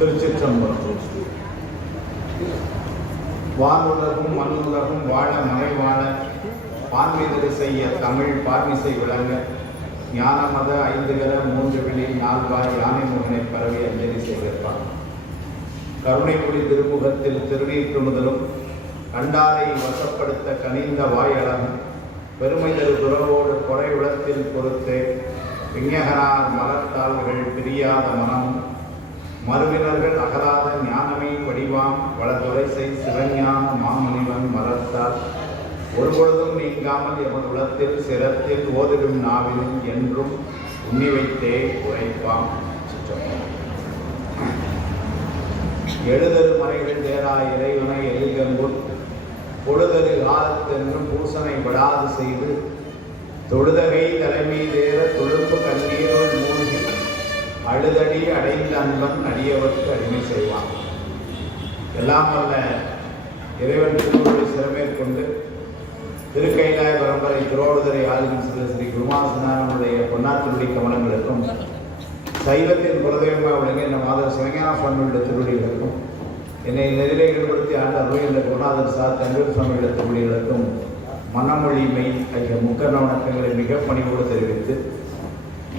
திருச்சிற்றம்பலம். வானுலகும் மண்ணுலகும் வாழ மறை வாழ பான்மிதறு செய்ய தமிழ் பார்மிசை விளங்க ஞானமத ஐந்துகர மூன்று விழி நால்வாய் யானை முகனை பரவி அஞ்சலி செய்திருப்பார். கருணைக்குடி திருமுகத்தில் திருநீற்று முதலும் கண்டாரை வசப்படுத்த கனிந்த வாயளம் பெருமை தரு துறவோடு கொடை உளத்தில் பொறுத்து விஞ்ஞகனார் மலர்த்தாள்கள் பிரியாத மனம் மறுவினர்கள் அகலாத ஞானமே வடிவாம் வளதுரைசை சிவஞான மாமுனிவன் மலர்த்தால் ஒருபொழுதும் நீங்காமல் எமது உலத்தில் சிரத்தில் ஓதிடும் நாவிலும் என்றும் உண்ணி வைத்தே உரைப்பாம். எழுதரு மறைகள் தேரா இறைவனை எழில்கங்குள் பொழுதரு காலத்தென்றும் பூசனை விடாது செய்து தொழுதகை தலைமை தேர தொழுப்பு கண்ணீருள் மூழ்கி அழுதடி அடைந்த அன்பன் அடியவர்க்கு அடிமை செய்வான். எல்லாம் வல்ல இறைவன் திருவுருளை சிறமேற்கொண்டு திருக்கைலாய பரம்பரை திரோடுதரை ஆளும் ஸ்ரீ குருமாசனாரனுடைய பொன்னாத்திருடி கமலங்களுக்கும் சைவத்தின் குலதெய்வமாக விளங்கிய இந்த மாதர் சிவஞான சுவாமியுடைய திருவடிகளுக்கும் என்னை நெறிலை ஈடுபடுத்தி ஆண்ட அருள் என்ற குருநாதர் சார் தங்கர் சுவாமியுடைய திருவடிகளுக்கும் மனமொழிமை ஆகிய முக்கரண வணக்கங்களை மிக பணிவோடு தெரிவித்து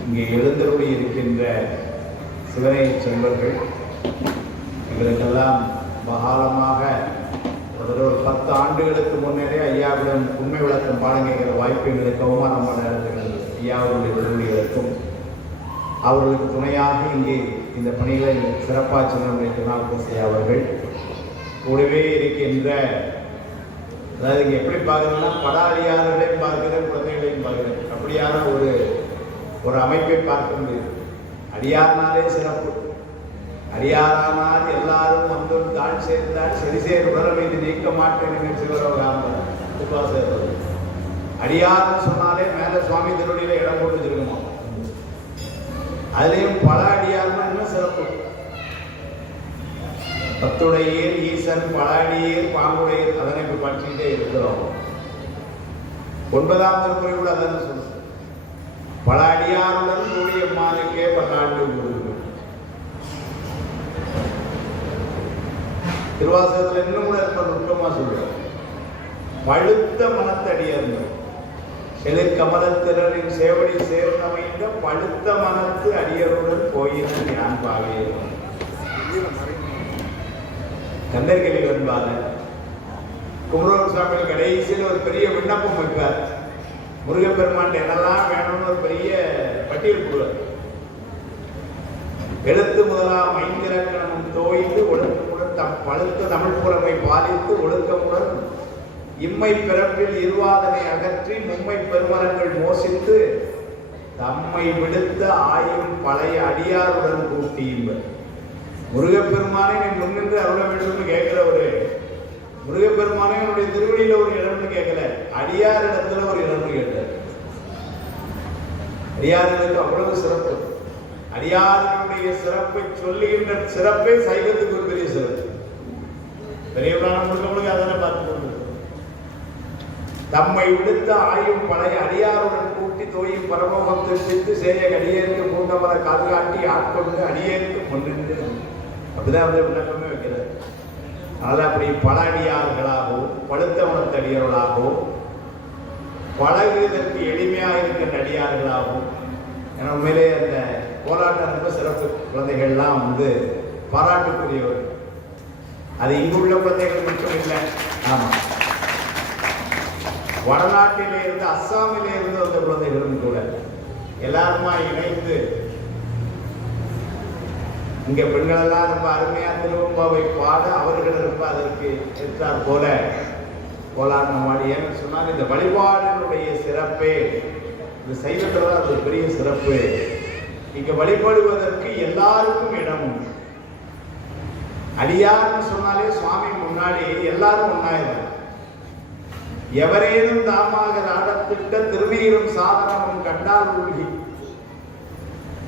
இங்கே எழுந்தருளி இருக்கின்ற சிவனை செல்வர்கள் எங்களுக்கெல்லாம் மகாலமாக ஒரு 10 ஆண்டுகளுக்கு முன்னரே ஐயாவிடம் உண்மை விளக்கம் பாடம் கேட்கிற வாய்ப்பு எங்களுக்கு அவமானமான இடத்துகள் ஐயாவுடைய விடுதலைகளுக்கும் அவர்களுக்கு துணையாக இங்கே இந்த பணிகளை சிறப்பாக செல்வதை அவர்கள் கூடவே இருக்கின்ற, அதாவது இங்கே எப்படி பார்க்குறதுன்னா படாளியார்களையும் பார்க்கிறேன், குழந்தைகளையும் பார்க்கிறேன். அப்படியான ஒரு அமைப்பை பார்க்க முடியுது. அடியார்னாலே சிறப்பு. அடியாரானால் எல்லாரும் வந்து தாழ் சேர்ந்தால் சரிசேர் உடலை இது நீக்க மாட்டேன் சிவரோகாமர். அடியார்னு சொன்னாலே மேல சுவாமி திருவடியில இடம் போட்டு வச்சிருக்கணுமா. அதுலேயும் பல அடியார்னா இன்னும் சிறப்பு. பத்துடையீர் ஈசன் பல அடியீர் பாங்குடையீர் அதனை இப்ப படிச்சுக்கிட்டே இருக்கிறோம். 9ஆம் திருமுறை கூட அதன்னு சொல்லுங்க. பல அடியாருடன் கூடிய மானுக்கே பல்லாண்டு கொடுக்கும். திருவாசகத்தில் இன்னும் கூட ரொம்ப நுட்பமா சொல்றார். பழுத்த மனத்தடியர் எதிர் கமலத்திரரின் சேவடி சேர்ந்தமைந்த பழுத்த மனத்து அடியருடன் கோயிலில் ஞான் பாகையில் கந்தர்கலி வந்தால குமரூர் சுவாமி கடைசியில் ஒரு பெரிய விண்ணப்பம் வைப்பார். முருகப்பெருமான் என்னெல்லாம் வேணும்னு ஒரு பெரிய பட்டியல் போடுவார். எழுத்து முதலாம் 5 இலக்கணமும் தோய்ந்து ஒழுக்கமுடன் பழுத்த தமிழ் புறமை பாதித்து ஒழுக்கமுடன் இம்மை பிறப்பில் இருவாதனை அகற்றி மும்மை பெருமரங்கள் மோசித்து தம்மை விடுத்த ஆயும் பழைய அடியாருடன் கூட்டியும்பர். முருகப்பெருமானை நீ முன்னின்று அருள வேண்டும் கேட்கிறவரு முருகப்பெருமானே என்னுடைய திருவடியில ஒரு இடம்னு கேட்கல, அடியார் இடத்துல ஒரு இடம்னு கேட்டார். அடியார்களுக்கு அவ்வளவு சிறப்பு. அடியார்களுடைய சிறப்பை சொல்லுகின்ற சிறப்பே சைவத்துக்கு ஒரு பெரிய சிறப்பு. பெரிய புராணம் முழுக்க அதனை பார்த்து கொண்டு தம்மை விடுத்த ஆயும் பழைய அடியாருடன் கூட்டி தோயும் பரமோகம் தெரிவித்து சேய அடியேற்கு பூண்டவரை கால்காட்டி ஆட்கொண்டு அடியேற்கு முன்னின்று அப்படிதான் வந்து விண்ணப்பமே வைக்கிறார். அதனால் அப்படி பல அடியார்களாகவும் பழுத்த உணர்த்தடியர்களாகவும் பழகுவதற்கு எளிமையாக இருக்கின்ற அடியார்களாகவும் ஏன்னா உண்மையிலே அந்த போராட்டம் ரொம்ப சிறப்பு. குழந்தைகள்லாம் வந்து பாராட்டுக்குரியவர். அது இங்குள்ள குழந்தைகள் மட்டும் இல்லை. ஆமாம், வடநாட்டிலே இருந்து அஸ்ஸாமிலே இருந்து வந்த குழந்தைகளும் கூட எல்லாருமா இணைந்து இங்க பெண்களெல்லாம் ரொம்ப அருமையா திருவம்பாவை பாட அவர்கள் ரொம்ப அதற்கு ஏற்றார் போல கோலாட்டம் ஆடி. ஏன்னு சொன்னால் இந்த வழிபாடுகளுடைய சிறப்பே இந்த சைவத்தில் அது ஒரு பெரிய சிறப்பு. இங்க வழிபடுவதற்கு எல்லாருக்கும் இடம் உண்டு. அடியார்னு சொன்னாலே சுவாமி முன்னாடி எல்லாரும் ஒன்னாயிரம். எவரேனும் தாமாக நாடத்திட்ட திருநீரும் சாதனமும் கண்டால் உள்கி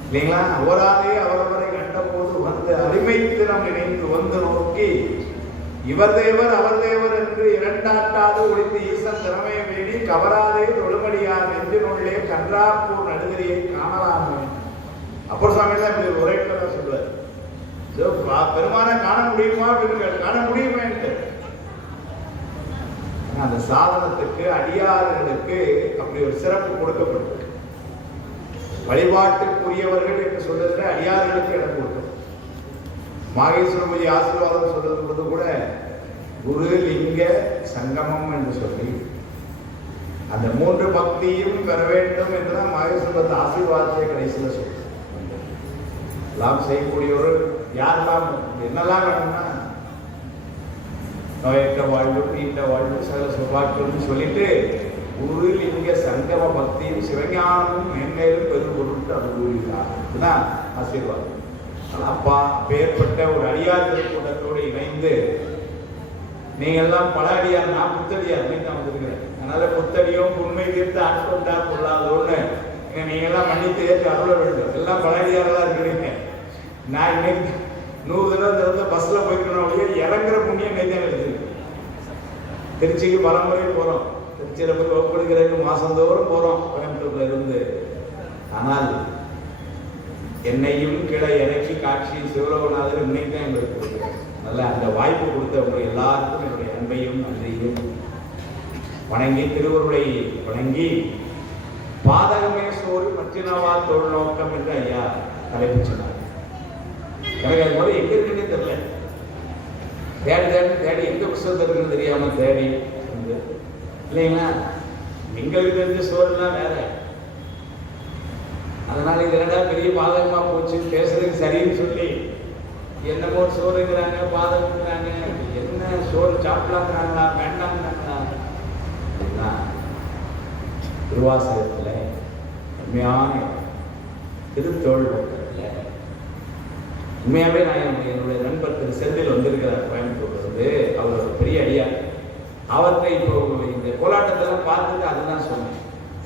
இல்லைங்களா, ஓராதே அவரவரை கண்டபோது வந்து அடிமைத்தினம் நினைந்து வந்து நோக்கி இவர் தேவர் அவர் தேவர் என்று இரண்டாட்டாது ஒழித்து ஈசன் திறமைய வேண்டி கவராதே தொழுமடியார் நெஞ்சினுள்ளே கன்றாப்பூர் நடுதலியை காணலாமே. அப்புறம் சாமி தான் இப்படி ஒரே தான் சொல்லுவார், பெருமானை காண முடியுமா அப்படின்னு, காண முடியுமா என்று. அந்த சாதனத்துக்கு அடியார்களுக்கு அப்படி ஒரு சிறப்பு கொடுக்கப்பட்டது. வழிபாட்டுக்குரியவர்கள் என்று சொல்றதுல அடியார்களுக்கு இடம் கொடுக்கும். மாகேஸ்வர பூஜை ஆசீர்வாதம் சொல்றது பொழுது கூட குரு லிங்க சங்கமம் என்று சொல்லி அந்த 3 பக்தியும் பெற வேண்டும் என்றுதான் மாகேஸ்வரத்து ஆசீர்வாதத்தை கடைசியில் சொல்றது. எல்லாம் செய்யக்கூடியவர்கள் யாரெல்லாம் என்னெல்லாம் வேணும்னா நோயற்ற வாழ்வு, நீண்ட வாழ்வு, சகல சுபாக்கியம் சொல்லிட்டு குரு லிங்க சங்கம பக்தியும் சிவஞானமும் மேன்மேலும் பெரும் பொருட்டு அனுபவிக்கிறார். இதுதான் ஆசீர்வாதம். அப்பா பேர்பட்ட ஒரு அடியார் கூட்டத்தோடு இணைந்து நீங்க எல்லாம் பல அடியார், நான் புத்தடியார் தான் வந்திருக்கிறேன். அதனால புத்தடியும் உண்மை தீர்த்து ஆட்கொண்டா கொள்ளாதோன்னு நீங்க எல்லாம் மன்னித்து ஏற்று அருள வேண்டும். எல்லாம் பல அடியாரெல்லாம் இருக்கிறீங்க. நான் இன்னைக்கு 100 தடவை திறந்து பஸ்ல போயிருக்கணும், இறங்குற புண்ணியம் நேதான் எடுத்துருக்கு. திருச்சிக்கு பரம்பரை போறோம், திருச்சியில போய் ஒப்படுக்கிறதுக்கு மாசந்தோறும் போறோம் கோயம்புத்தூர்ல இருந்து. ஆனால் என்னையும் கீழே இறக்கி காட்சி சிவலோகநாதர் இன்னைக்கு தான் எங்களுக்கு கொடுக்குறேன். நல்ல அந்த வாய்ப்பு கொடுத்த உங்களை எல்லாருக்கும் என்னுடைய அன்பையும் நன்றியும் வணங்கி, திருவருளை வணங்கி, பாதகமே சோறு பற்றினவா தொழில் நோக்கம் என்று ஐயா தலைப்பு சொன்னார். எனக்கு அது மாதிரி எங்க இருக்குன்னு தெரியல, தேடி தேடி தேடி எந்த புத்தகத்தில் இருக்குன்னு தெரியாம தேடி இல்லைங்களா. எங்களுக்கு தெரிஞ்ச சோறுலாம் வேற. அதனால இது என்னடா பெரிய பாதகமா போச்சு, பேசுறதுக்கு சரின்னு சொல்லி என்னமோ சோறுங்கிறாங்க, பாதகங்கிறாங்க, என்ன சோறு சாப்பிடலாங்கிறாங்களா வேண்டாங்கிறாங்களா. திருவாசகத்துல உண்மையான திருத்தோள் உண்மையாவே நான் என்னுடைய நண்பர் திரு செந்தில் வந்திருக்கிறார் கோயம்புத்தூர்ல இருந்து. அவர் ஒரு பெரிய அடியார். அவற்றை இப்போ இந்த போராட்டத்தெல்லாம் பார்த்துட்டு அதுதான் சொன்னேன்,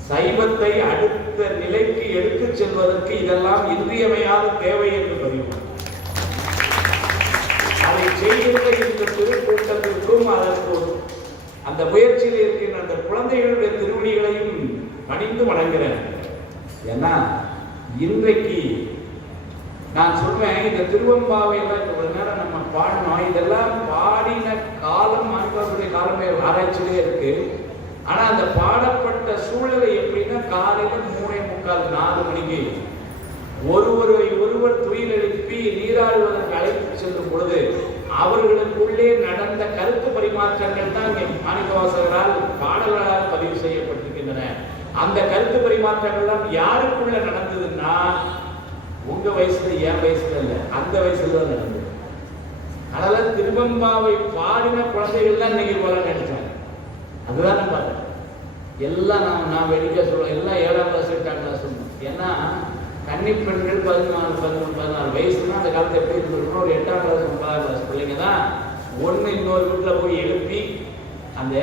சைவத்தை அடுத்த நிலைக்கு எடுத்துச் செல்வதற்கு இதெல்லாம் இன்றியமையாத தேவை என்று பதிவு. அதை செய்கின்ற இந்த திருக்கூட்டத்திற்கும் அதற்கு அந்த முயற்சியில் இருக்கின்ற அந்த குழந்தைகளுடைய திருவடிகளையும் பணிந்து வணங்குகிறேன். ஏன்னா இன்றைக்கு நான் சொல்றேன், இந்த திருவம்பாவையெல்லாம் ஒரு நேரம் நம்ம பாடினோம், இதெல்லாம் பாடின காலம் ஆண்களுடைய காலமே ஆராய்ச்சியிலே இருக்கு. ஆனா அந்த பாடப்பட்ட சூழலை எப்படின்னா காலையில 3:45 4 மணிக்கு ஒருவர் துயில் எழுப்பி நீராடுவதற்கு அழைத்து செல்லும் பொழுது அவர்களுக்குள்ளே நடந்த கருத்து பரிமாற்றங்கள் தான் மாணிக்கவாசகரால் பாடல்களாக பதிவு செய்யப்பட்டிருக்கின்றன. அந்த கருத்து பரிமாற்றங்கள் தான் யாருக்குள்ள நடந்ததுன்னா உங்க வயசுல, என் வயசுல இல்ல, அந்த வயசுல தான் நடந்தது. அதனால திருவம்பாவை பாடின குழந்தைகள் தான் இன்னைக்கு போல நினைச்சாங்க. அதுதான் நான் பார்த்தேன். எல்லாம் நான் வெடிக்க சொல்லுவேன், எல்லாம் 7ஆம் கிளாஸ் 8ஆம் கிளாஸ் சொல்லணும். ஏன்னா கன்னி பெண்கள் 14 13 14 வயசுனா அந்த காலத்தை எப்படி இருந்திருக்கணும், ஒரு 8ஆம் கிளாஸ் 9ஆம் கிளாஸ் பிள்ளைங்க தான் ஒன்று இன்னொரு வீட்டில் போய் எழுப்பி அந்த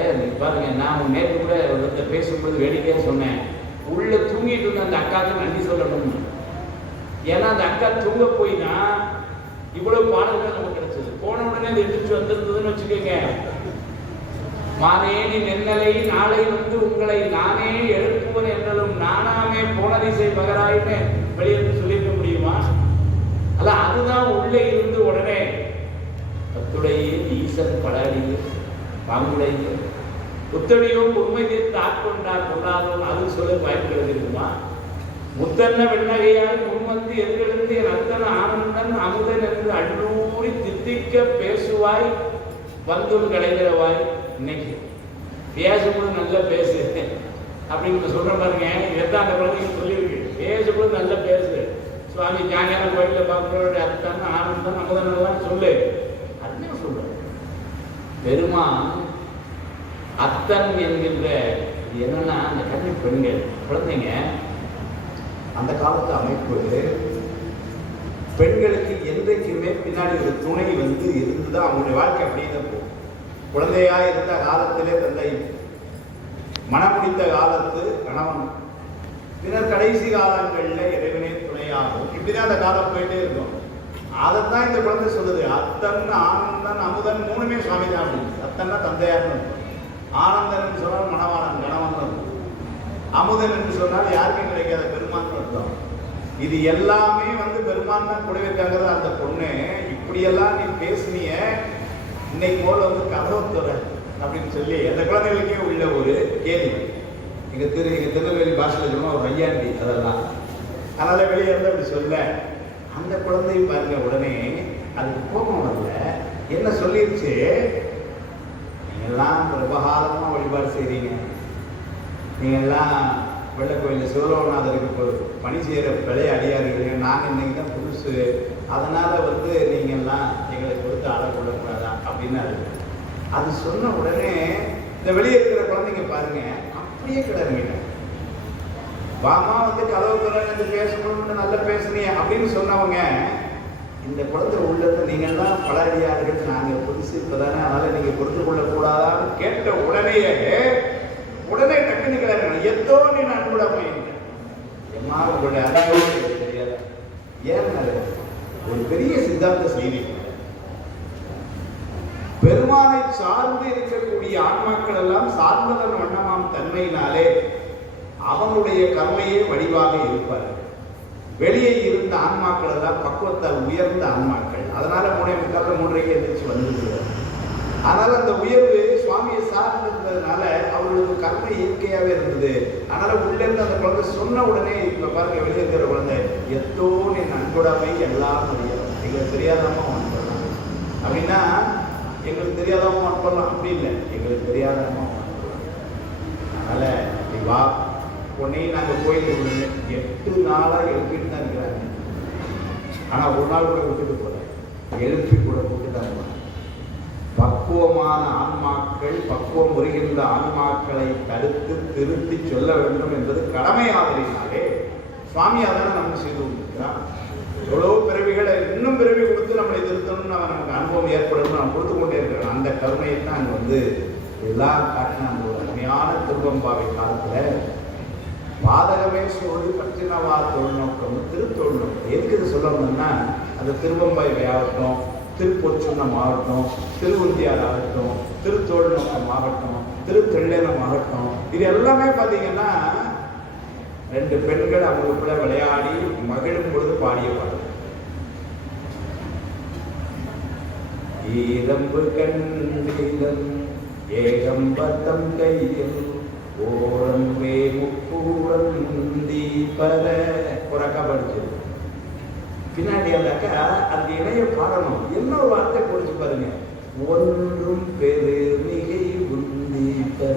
பாருங்க. நான் நேற்று கூட ஒருத்தர் பேசும்போது வேடிக்கையாக சொன்னேன், உள்ள தூங்கிட்டு இருந்த அந்த அக்காவுக்கு நன்றி சொல்லணும். ஏன்னா அந்த அக்கா தூங்க போயினா இவ்வளவு பாடல்கள் நமக்கு கிடைச்சது. போன உடனே அது எதிர்த்து வந்திருந்ததுன்னு வச்சுக்கோங்க, மானேனி நென்னலை நாளை வந்து உங்களை நானே எழுப்புவன் என்றதும் நானாமே போன திசை பகராயின்னு வெளியிருந்து சொல்லியிருக்க முடியுமா? அல்ல, அதுதான் உள்ளே இருந்து உடனே கத்துடைய ஈசன் படாடிய பாங்குடைய புத்தடியும் உண்மை தீர்த்து ஆட்கொண்டார் கொண்டாதோம் அது சொல்ல பயன்படுத்தி இருக்குமா? முத்தன்ன வெண்ணகையால் முன்வந்து எதிரெழுந்து ரத்தன ஆனந்தன் அமுதன் என்று அள்ளூரி தித்திக்க பேசுவாய் வந்தும் கலைகிறவாய். இன்னைக்கு பேசும்போது நல்லா பேசு அப்படின்னு சொல்ற பாருங்க. இதான் அந்த குழந்தைங்க சொல்லியிருக்கு, பேசும்போது நல்லா பேசு, சுவாமி ஜாங்கியான கோயிலில் பார்க்குறோட அத்தன் ஆனந்தம் அமுதன் எல்லாம் சொல்லு அப்படின்னு சொல்ற பெருமான். அத்தன் என்கின்ற என்னன்னா அந்த கன்னி பெண்கள் குழந்தைங்க அந்த காலத்து அமைப்பு பெண்களுக்கு என்றைக்குமே பின்னாடி ஒரு துணை வந்து இருந்துதான் அவங்களுடைய வாழ்க்கை அப்படியே தான் போகும். குழந்தையா இருந்த காலத்திலே தந்தை, மனமுடித்த காலத்து கணவன், பின்னர் கடைசி காலங்களில் இறைவனே துணையாகும். இப்படிதான் அந்த காலம் போயிட்டே இருக்கும். அதைத்தான் இந்த குழந்தை சொல்லுது, அத்தன் ஆனந்தன் அமுதன் 3மே சுவாமி தான் அப்படின்னு. தத்தன்னா தந்தையார்னு, ஆனந்தன் என்று சொன்னால் மணவாளன் கணவன், அமுதன் என்று சொன்னால் யாருக்கும் கிடைக்காத பெருமான் அர்த்தம். இது எல்லாமே பெருமான் தான் கூட வைக்காங்கிறது. அந்த பொண்ணு இப்படியெல்லாம் நீ பேசுனிய, இன்னைக்கு போல கதவு துற அப்படின்னு சொல்லி அந்த குழந்தைகளுக்கே உள்ள ஒரு கேள்வி. எங்க திருநெல்வேலி பாஷையில் சொன்னா ஒரு ஐயாண்டி அதெல்லாம். அதனால வெளியே இருந்து அப்படி சொல்ல, அந்த குழந்தை பாருங்க உடனே அதுக்கு கோபம் வரல, என்ன சொல்லிருச்சு, நீங்கெல்லாம் பிரபகாலமா வழிபாடு செய்றீங்க, நீங்கெல்லாம் வெள்ளை கோயிலில் சிவலோகநாதருக்கு பணி செய்கிற பிழைய அடியாருங்க, நாங்கள் இன்னைக்கு தான் புதுசு, அதனால நீங்கள்லாம் எங்களை கொடுத்து ஆளக்கூடாதா அப்படின்னு அது சொன்ன உடனே இந்த வெளியே இருக்கிற குழந்தைங்க பாருங்க அப்படியே கிடங்க, வாமா கதவு திறந்து பேசணும்னு நல்லா பேசுனீங்க அப்படின்னு சொன்னவங்க, இந்த குழந்தை உள்ளது நீங்கள்லாம் பல அடியார்கள், நாங்கள் புதுசு இப்பதானே, அதனால நீங்க பொறுத்து கொள்ளக்கூடாதான்னு கேட்ட உடனே டக்குன்னு கிளம்பி எத்தோ நீ நன்கூட போயிருக்க எம்மா உங்களுடைய அறிவு தெரியாது. ஏன் ஒரு பெரிய சித்தாந்த செய்தி, பெருமானை சார்ந்து இருக்கக்கூடிய ஆன்மாக்கள் எல்லாம் சார்ந்ததன் வண்ணமாம் தன்மையினாலே அவனுடைய கர்மையே வடிவாக இருப்பார்கள். வெளியே இருந்த ஆன்மாக்கள் எல்லாம் பக்குவத்தால் உயர்ந்த ஆன்மாக்கள், அதனால 3:45 எந்திரிச்சு வந்துருக்கிறார். அதனால அந்த உயர்வு சுவாமியை சார்ந்து இருந்ததுனால அவர்களுக்கு கர்ம இயற்கையாவே இருந்தது. அதனால உள்ள இருந்து அந்த குழந்தை சொன்ன உடனே இப்ப பாருங்க வெளியே இருக்கிற குழந்தை எத்தோ நீ நன்கொடாமை எல்லாம் தெரியாது, எங்களுக்கு தெரியாதவங்க ஒன் பண்ணலாம் அப்படின்னா, எங்களுக்கு தெரியாதவங்க ஒன் பண்ணலாம் அப்படி இல்லை, எங்களுக்கு தெரியாதவங்க ஒன் பண்ணலாம். அதனால நீ வா, உன்னையும் நாங்கள் கோயிலுக்கு 8 நாளா எழுப்பிட்டு தான் இருக்கிறாங்க. ஆனா ஒரு நாள் கூட விட்டுட்டு போறேன், எழுப்பி கூட போட்டுதான். பக்குவமான ஆன்மாக்கள், பக்குவம் வருகின்ற ஆன்மாக்களை தடுத்து திருத்தி சொல்ல வேண்டும் என்பது கடமை ஆதலினாலே சுவாமி அதனால் நம்ம செய்து கொண்டிருக்கிறான். எவ்வளோ பிறவிகளை இன்னும் பிறவி கொடுத்து நம்மளை திருத்தணும்னு அவன் நமக்கு அனுபவம் ஏற்படணும்னு அவன் கொடுத்து கொண்டே இருக்கிறான். அந்த கருணையை தான் அங்கே எல்லாம் காட்டின அந்த ஒரு அருமையான திருவம்பாவை காலத்தில் பாதகமே சொல்லி பற்றினவா தொழில்நோக்கம் திருத்தொழில்நோக்கம் எதுக்கு இது சொல்ல வந்தோம்னா, அந்த திருவம்பாவை ஆகட்டும், திருப்பொற்சுன்னம் ஆகட்டும், திருவுந்தியார் ஆகட்டும், திருத்தொழில்நோக்கம் ஆகட்டும், திருத்தெள்ளனம் ஆகட்டும், இது எல்லாமே பார்த்தீங்கன்னா 2 பெண்கள் அவங்களுக்குள்ள விளையாடி மகிழும் பொழுது பாடிய பாடல். ஈரம்பு கண்டிலம் ஏகம்பத்தம் கையில் ஓரம்பே முப்பூரம் தீபர புறக்கா படிச்சது. பின்னாடி அந்தாக்கா அந்த இணைய பாடணும், என்ன ஒரு வார்த்தை பொறிச்சு பாருங்க, ஒன்றும் பெருமிகை உந்தீபர.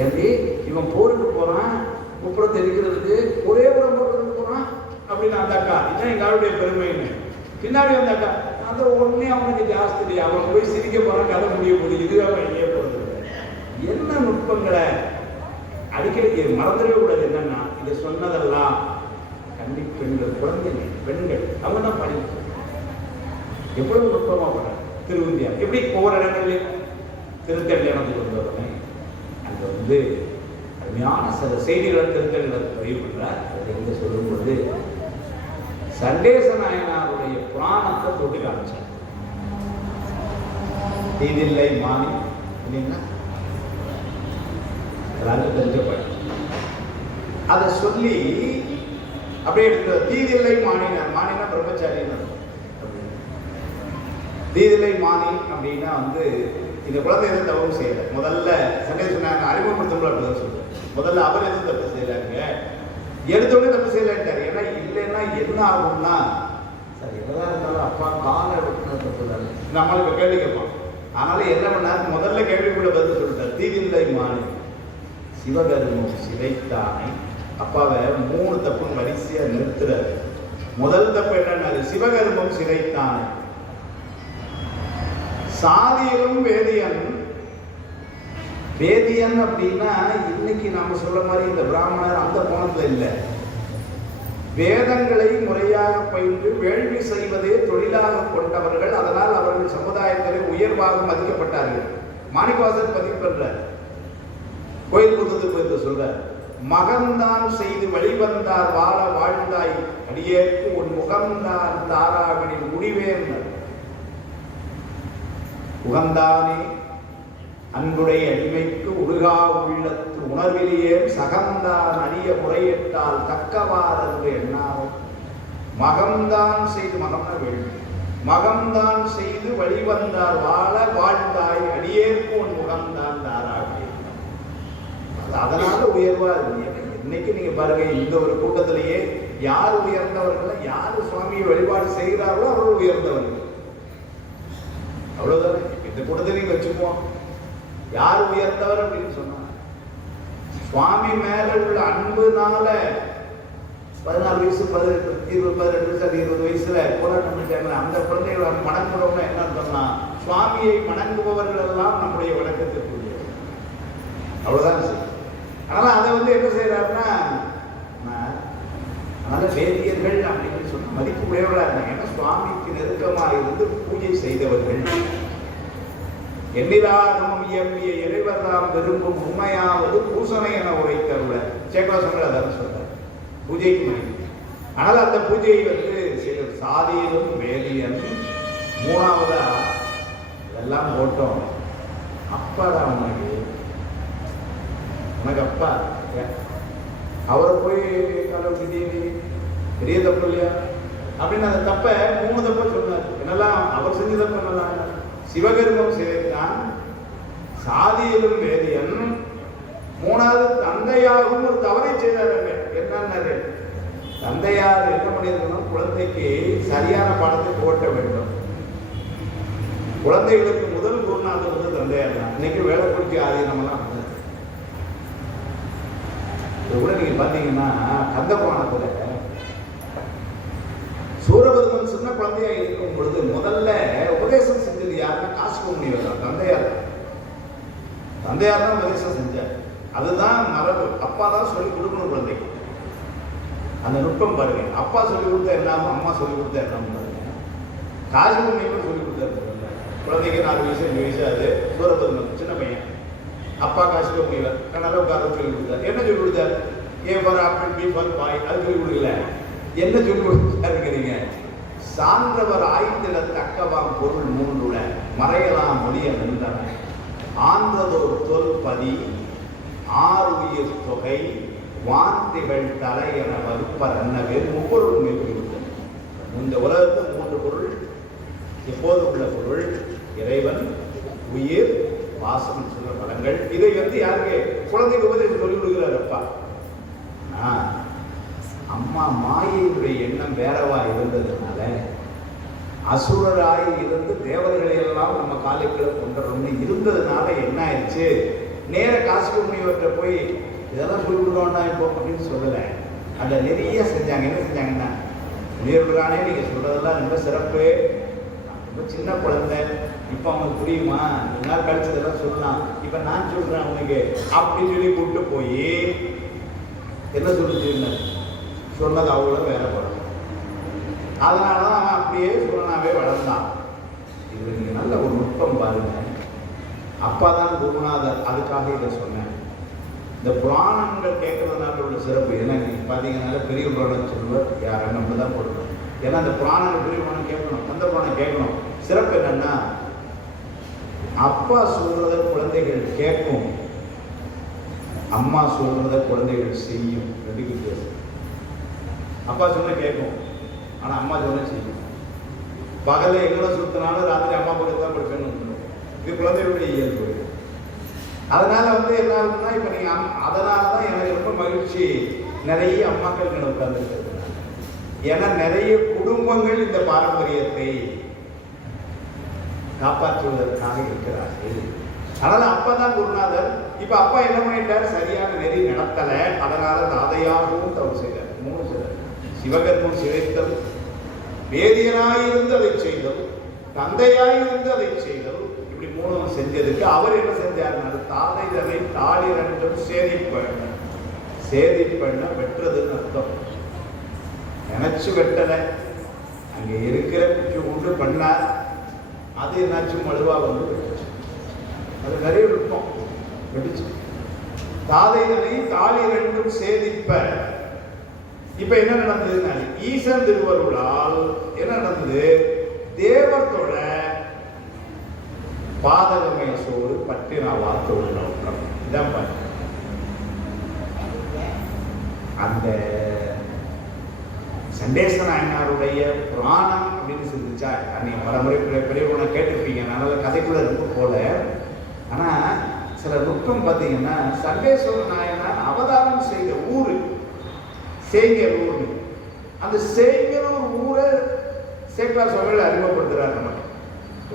ஏன்டி இவன் போருக்கு போறான், முப்புறத்தை இருக்கிறதுக்கு ஒரே புறம் போடுறதுக்கு போறான் அப்படின்னு அந்தாக்கா, இதுதான் எங்களுடைய பெருமைன்னு. பின்னாடி வந்தாக்கா அந்த ஒன்னே அவனுக்கு ஜாஸ்தி, அவன் போய் சிரிக்க போறான், கதை முடிய போகுது, இதுவே அவன் எங்கே போறது. என்ன நுட்பங்களை அடிக்கடி மறந்துடவே கூடாது. என்னன்னா இதை சொன்னதெல்லாம் கன்னி பெண்கள், குழந்தைகள், பெண்கள் அவங்க தான் பாடி எவ்வளவு நுட்பமா போறாங்க. திருவுந்தியா எப்படி ஒவ்வொரு இடங்கள்லையும் திருத்தெள்ளனத்துக்கு வந்தவுடனே அங்க அருமையான சில செய்திகளை திருத்தெள்ளனத்தை பதிவு பண்றார். அதை சொல்லும்போது சண்டேச நாயனாருடைய புராணத்தை தொட்டு காமிச்சார். தீதில்லை மானி இல்லைங்களா, எல்லாரும் தெரிஞ்ச பாட்டு. அதை சொல்லி அப்படியே எடுத்து தீதில்லை மானினார். மானினா பிரம்மச்சாரின்னு, தீதில்லை மானி அப்படின்னா இந்த குழந்தை எதுவும் தவறு செய்யலை. முதல்ல சண்டேஸ்வரன் அறிமுகப்படுத்தும் அப்படிதான் சொல்றேன். முதல்ல அவர் எதுவும் தப்பு செய்யலாங்க, எடுத்தோடனே தப்பு செய்யலான்ட்டார். ஏன்னா இல்லைன்னா என்ன ஆகும்னா, சார் என்னதான் இருந்தாலும் அப்பா காலை எடுக்கணும் தப்பு தானே நம்மளுக்கு இப்போ கேள்வி கேட்பான். அதனால என்ன பண்ணார், முதல்ல கேள்விக்குள்ள பதில் சொல்லிட்டார். தீதில்லை மானி சிவகர்மம் சிதைத்தானை. அப்பாவை 3 தப்புன்னு வரிசையா நிறுத்துறாரு. முதல் தப்பு என்னன்னாரு, சிவகர்மம் சிதைத்தானை. சாதியிலும் வேதியன். வேதியன் அப்படின்னா இன்னைக்கு நாம சொல்ற மாதிரி இந்த பிராமணர் அந்த கோணத்துல இல்லை. வேதங்களை முறையாக பயின்று வேள்வி செய்வதே தொழிலாக கொண்டவர்கள். அதனால் அவர்கள் சமுதாயத்திலே உயர்வாக மதிக்கப்பட்டார்கள். மாணிக்கவாசகர் பதிவு பண்றார், கோயில் புத்தகத்துக்கு சொல்றார், மகந்தான் செய்து வழிவந்தார் வாழ வாழ்ந்தாய் அடியேற்கு உன் முகம்தான் தாராகனின் முடிவேன். உகந்தானே அன்புடைய அடிமைக்கு உருகா உள்ளத்து உணர்விலேயே சகந்தான் அறிய முறையிட்டால் தக்கவார் என்று எண்ணாவும் மகம்தான் செய்து மகம்ன வேண்டும் மகம்தான் செய்து வழிவந்தார் வாழ வாழ்ந்தாய் அடியேற்கு உன் முகம்தான் தாராக. அதனால உயர்வா இன்னைக்கு நீங்க பாருங்க, இந்த ஒரு கூட்டத்திலேயே யார் உயர்ந்தவர்கள், யார் சுவாமியை வழிபாடு செய்கிறார்களோ அவர்கள் உயர்ந்தவர்கள். அவ்வளவுதானே. இந்த கூட்டத்தை நீங்க வச்சுக்குவோம், யார் உயர்ந்தவர் அப்படின்னு சொன்னா சுவாமி மேல உள்ள அன்புனால 14 வயசு 18 20 வயசுல போராட்டம் பண்ணிட்டாங்க. அந்த குழந்தைகளை வணங்குறவங்க என்ன சொன்னா சுவாமியை வணங்குபவர்கள் எல்லாம் நம்முடைய வணக்கத்திற்குரிய. அவ்வளவுதான் சரி. அதனால அதை வந்து என்ன செய்யறாருன்னா, அதனால வேதியர்கள் அப்படின்னு சொன்ன மதிப்பு உடையவர்களா இருந்தாங்க. ஏன்னா சுவாமிக்கு நெருக்கமாக இருந்து பூஜை செய்தவர்கள். எண்ணிலாகமும் இயம்பிய இறைவர் தாம் விரும்பும் உண்மையாவது பூசனை என உரைத்தருள சேக்கலா சொல்ற அதான் சொல்றார் பூஜைக்கு மணி. ஆனால் அந்த பூஜையை வந்து சில சாதியிலும் வேதியன் மூணாவதா இதெல்லாம் போட்டோம். அப்பாடா உனக்கு அப்பா அவரை போய் கடவுள் பெரிய தப்பு இல்லையா அப்படின்னு அந்த தப்ப 3 தப்ப சொன்னார். என்னெல்லாம் அவர் செஞ்ச தப்பு என்னெல்லாம் சிவகர்மம் செய்தான், சாதியிலும் வேதியன், 3வது தந்தையாகவும் ஒரு தவறை செய்தார். என்னன்னாரு, தந்தையார் என்ன பண்ணியிருக்கணும், குழந்தைக்கு சரியான பாடத்தை போட்ட வேண்டும். குழந்தைகளுக்கு முதல் குருநாதர் வந்து தந்தையார் தான். இன்னைக்கு வேலைக்குறிச்சி ஆதீனம்லாம் கூட நீங்க பாத்தீங்கன்னா கந்தபுராணத்துல சூரபத்மன் சின்ன குழந்தையா இருக்கும் பொழுது முதல்ல உபதேசம் செஞ்சது யாருன்னா காசிப முனிவர் தான். தந்தையார் தான் உபதேசம் செஞ்சார். அதுதான் மரபு. அப்பா தான் சொல்லி கொடுக்கணும் குழந்தைக்கு. அந்த நுட்பம் பாருங்க. அப்பா சொல்லி கொடுத்தா என்னாம, அம்மா சொல்லி கொடுத்தா என்னாம பாருங்க. காசிப முனிவர் சொல்லி கொடுத்தாரு குழந்தைக்கு 4 வயசு 5 வயசு. அது சூரபத்மன் சின்ன பையன். அப்பா காசிப முனிவர் நல்லா உட்கார சொல்லி கொடுத்தாரு. என்ன சொல்லி கொடுத்தாரு? A for apple, B for boy. அது சொல்லி கொடுக்கல. என்ன சொல்லி கொடுத்தாருங்கிறீங்க? சான்றவர் ஆய்ந்திட தக்கவாம் பொருள் 3 மறையலாம் மொழிய நின்றன ஆன்றதோர் தொல்பதி 6 உயிர் தொகை வாந்திகள் தலை என வகுப்பர் என்னவே 3 பொருள் மேற்கொள்கிறது. இந்த உலகத்தில் 3 பொருள் எப்போது உள்ள பொருள் இறைவன், உயிர், வாசம் சொல்ற பலங்கள். இதை வந்து யாருக்கு குழந்தைக்கு உபதேசம் சொல்லிக் கொடுக்கிறார் அப்பா. அம்மா மாயையுடைய எண்ணம் வேறவா இருந்ததுனால அசுரராய் இருந்து தேவர்களை எல்லாம் நம்ம காலைக்குள்ள கொண்டுறோம்னு இருந்ததுனால என்ன ஆயிடுச்சு, நேர காசிப முனிவர்கிட்ட போய் இதெல்லாம் சொல்லி கொடுக்கணும்னா இப்போ அப்படின்னு சொல்லலை. அதை நிறைய செஞ்சாங்க. என்ன செஞ்சாங்கன்னா, முனிவர்களானே நீங்க சொல்றதெல்லாம் ரொம்ப சிறப்பு, ரொம்ப சின்ன குழந்தை, இப்போ அவனுக்கு புரியுமா, 2 நாள் கழிச்சதெல்லாம் சொல்லலாம், இப்போ நான் சொல்றேன் அவனுக்கு அப்படின்னு சொல்லி கூப்பிட்டு போய் என்ன சொல்லுச்சுன்னு சொன்னது அவ்வளோ வேற படம். அதனால தான் அவன் அப்படியே சுரனாவே வளர்ந்தான். இது நீங்கள் நல்ல ஒரு நுட்பம் பாருங்க. அப்பா தான் குருநாதர். அதுக்காக இதை சொன்னேன். இந்த புராணங்கள் கேட்கறதுனால உள்ள சிறப்பு ஏன்னா நீங்கள் பார்த்தீங்கன்னால பெரிய புராணம் சொல்லுவார் யார் நம்ம தான் கொடுக்கணும். ஏன்னா அந்த புராணங்கள் பெரிய புராணம் கேட்கணும், அந்த புராணம் கேட்கணும். சிறப்பு என்னன்னா, அப்பா சொல்றத குழந்தைகள் கேட்கும், அம்மா சொல்றத குழந்தைகள் செய்யும். ரெண்டுக்கு வித்தியாசம். அப்பா சொன்ன கேட்கும், ஆனா அம்மா சொன்ன செய்யும். பகல எங்களை சுத்தினாலும் ராத்திரி அம்மா பக்கத்து தான் படிக்கணும். இது குழந்தைகளுடைய இயல்பு. அதனால வந்து என்ன ஆகுதுன்னா, இப்ப நீங்க அதனாலதான் எனக்கு ரொம்ப மகிழ்ச்சி நிறைய அம்மாக்கள் உட்கார்ந்து. ஏன்னா நிறைய குடும்பங்கள் இந்த பாரம்பரியத்தை காப்பாற்றுவதற்காக இருக்கிறார்கள். அதனால அப்பா தான் குருநாதர். இப்ப அப்பா என்ன பண்ணிட்டார், சரியான நெறி நடத்தல. அதனால தாதையாகவும் தவறு செய்தார். 3 செய்தார். சிவகர்மம் சிதைத்தல், வேதியனாயிருந்து அதை செய்தல், தந்தையாயிருந்து அதை செய்தல், இப்படி 3 செஞ்சதுக்கு அவர் என்ன செஞ்சார், தாதை தலை தாடி 2 சேதிப்பண்ண. சேதிப்பண்ண வெட்டுறதுன்னு அர்த்தம். நினைச்சு வெட்டல, அங்க இருக்கிற குச்சி கொண்டு பண்ணார். அது என்னாச்சும் மழுவா வந்து வெட்டுச்சு. அது நிறைய நுட்பம் வெட்டுச்சு. தாதைதனை தாலி 2 சேதிப்ப. இப்ப என்ன நடந்ததுன்னா, ஈசன் திருவருளால் என்ன நடந்தது, தேவர் தொழ பாதகமே சோறு பற்றின வார்த்தை உள்ள நோக்கம். இதான் பாருங்க. அந்த சண்டேச நாயனாருடைய புராணம் அப்படின்னு சிந்திச்சா நீங்க பலமுறை பெரியவனை கேட்டிருப்பீங்க. அதனால கதைக்குள்ள ரொம்ப போல. ஆனா சில நுட்பம் பார்த்தீங்கன்னா சண்டேஸ்வர நாயனார் அவதாரம் செய்த ஊரு சேங்கர் ஊர். அந்த சேங்கரூர் ஊரை சேக்கலார் சுவாமிகள் அறிமுகப்படுத்துறாரு. நமக்கு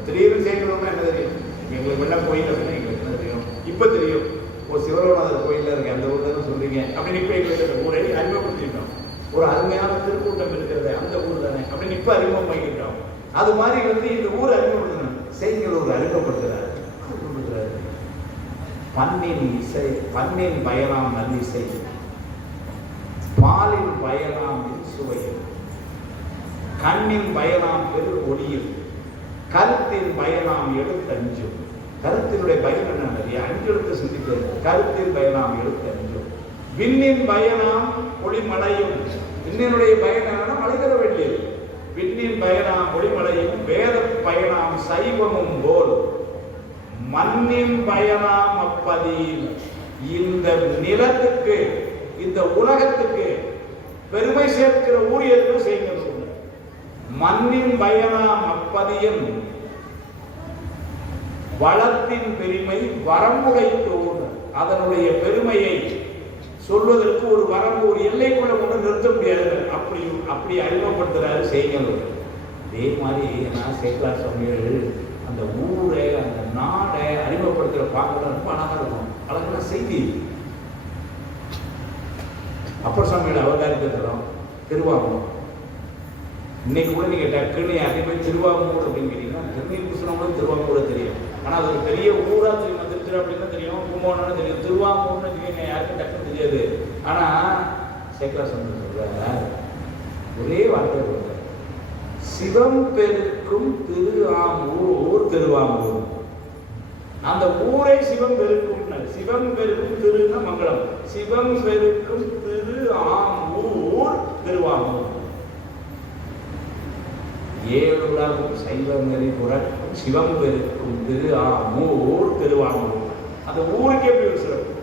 திடீர்னு சேங்கரூர்னா என்ன தெரியும்? எங்களுக்கு என்ன கோயில் அப்படின்னா எங்களுக்கு என்ன தெரியும்? இப்போ தெரியும். ஒரு சிவரோநாதர் கோயிலில் இருக்கு, அந்த ஊர் தானே சொல்றீங்க அப்படின்னு. இப்போ எங்களுக்கு ஊரை அறிமுகப்படுத்திட்டோம். ஒரு அருமையான திருக்கூட்டம் இருக்கிறது, அந்த ஊர் தானே அப்படின்னு இப்போ அறிமுகம் பண்ணிக்கிட்டோம். அது மாதிரி இந்த ஊர் அறிமுகப்படுத்தணும். சேங்கரூர் அறிமுகப்படுத்துறாரு. பண்ணின் இசை, பண்ணின் பயனாம் நல்லிசை, பாலின் பயனாம் சுவையில், கண்ணின் பயனாம் பெரு ஒளியில், கருத்தின் பயனாம் எழுத்தஞ்சும். கருத்தினுடைய பயன் என்ன? அஞ்சு எழுத்து சிந்திக்கிறது. கருத்தின் பயனாம் எழுத்தஞ்சும். விண்ணின் பயனாம் ஒளிமலையும். விண்ணினுடைய பயன் என்னன்னா மழை தர வேண்டியது. விண்ணின் பயனாம் ஒளிமலையும், வேத பயனாம் சைவமும் போல், மண்ணின் பயனாம் அப்பதியில். இந்த நிலத்துக்கு, இந்த உலகத்துக்கு பெருமை சேர்க்கிற ஊழியர்கள் செய்கிறது. மண்ணின் பயனாம் அப்பதியன், வளத்தின் பெருமை வரம்புடைத்தோர். அதனுடைய பெருமையை சொல்வதற்கு ஒரு வரம்பு, ஒரு எல்லைக்குள்ள கொண்டு நிறுத்த முடியாது. அப்படி அறிமுகப்படுத்துறாரு செய்யணும். அதே மாதிரி நான் சேக்கலார் சுவாமிகள் அந்த ஊரை, அந்த நாடை அறிமுகப்படுத்துகிற பார்க்க ரொம்ப அழகாக இருக்கும். அழகான செய்தி. அப்பர் சுவாமிகள் அவதாரித்த தரம் திருவாமூர். இன்னைக்கு கூட நீங்க டக்குன்னு யாரையுமே திருவாமூர் அப்படின்னு கேட்டீங்கன்னா திருநீர் பூசணம் கூட திருவாமூர் தெரியும். ஆனா அது ஒரு பெரிய ஊரா தெரியும். திருச்சிரா அப்படின்னு தெரியும், கும்பகோணம்னு தெரியும், திருவாமூர்னு தெரியும், யாருக்கும் டக்குன்னு தெரியாது. ஆனா சேக்கலார் சுவாமி சொல்ற ஒரே வார்த்தை சொல்ற, சிவம் பெருக்கும் திரு ஆமூர் திருவாமூர். அந்த ஊரை சிவம் பெருக்கும். சிவம் பெருக்கும் திருன்னா மங்களம். சிவம் பெருக்கும் திரு ஆமூர் திருவாமூர். ஏழுலகும் சைவம் நெறி புறக்கும் சிவம் பெருக்கும் திரு ஆமூர் திருவாமூர். அந்த ஊருக்கே போய் ஒரு சிறப்பு.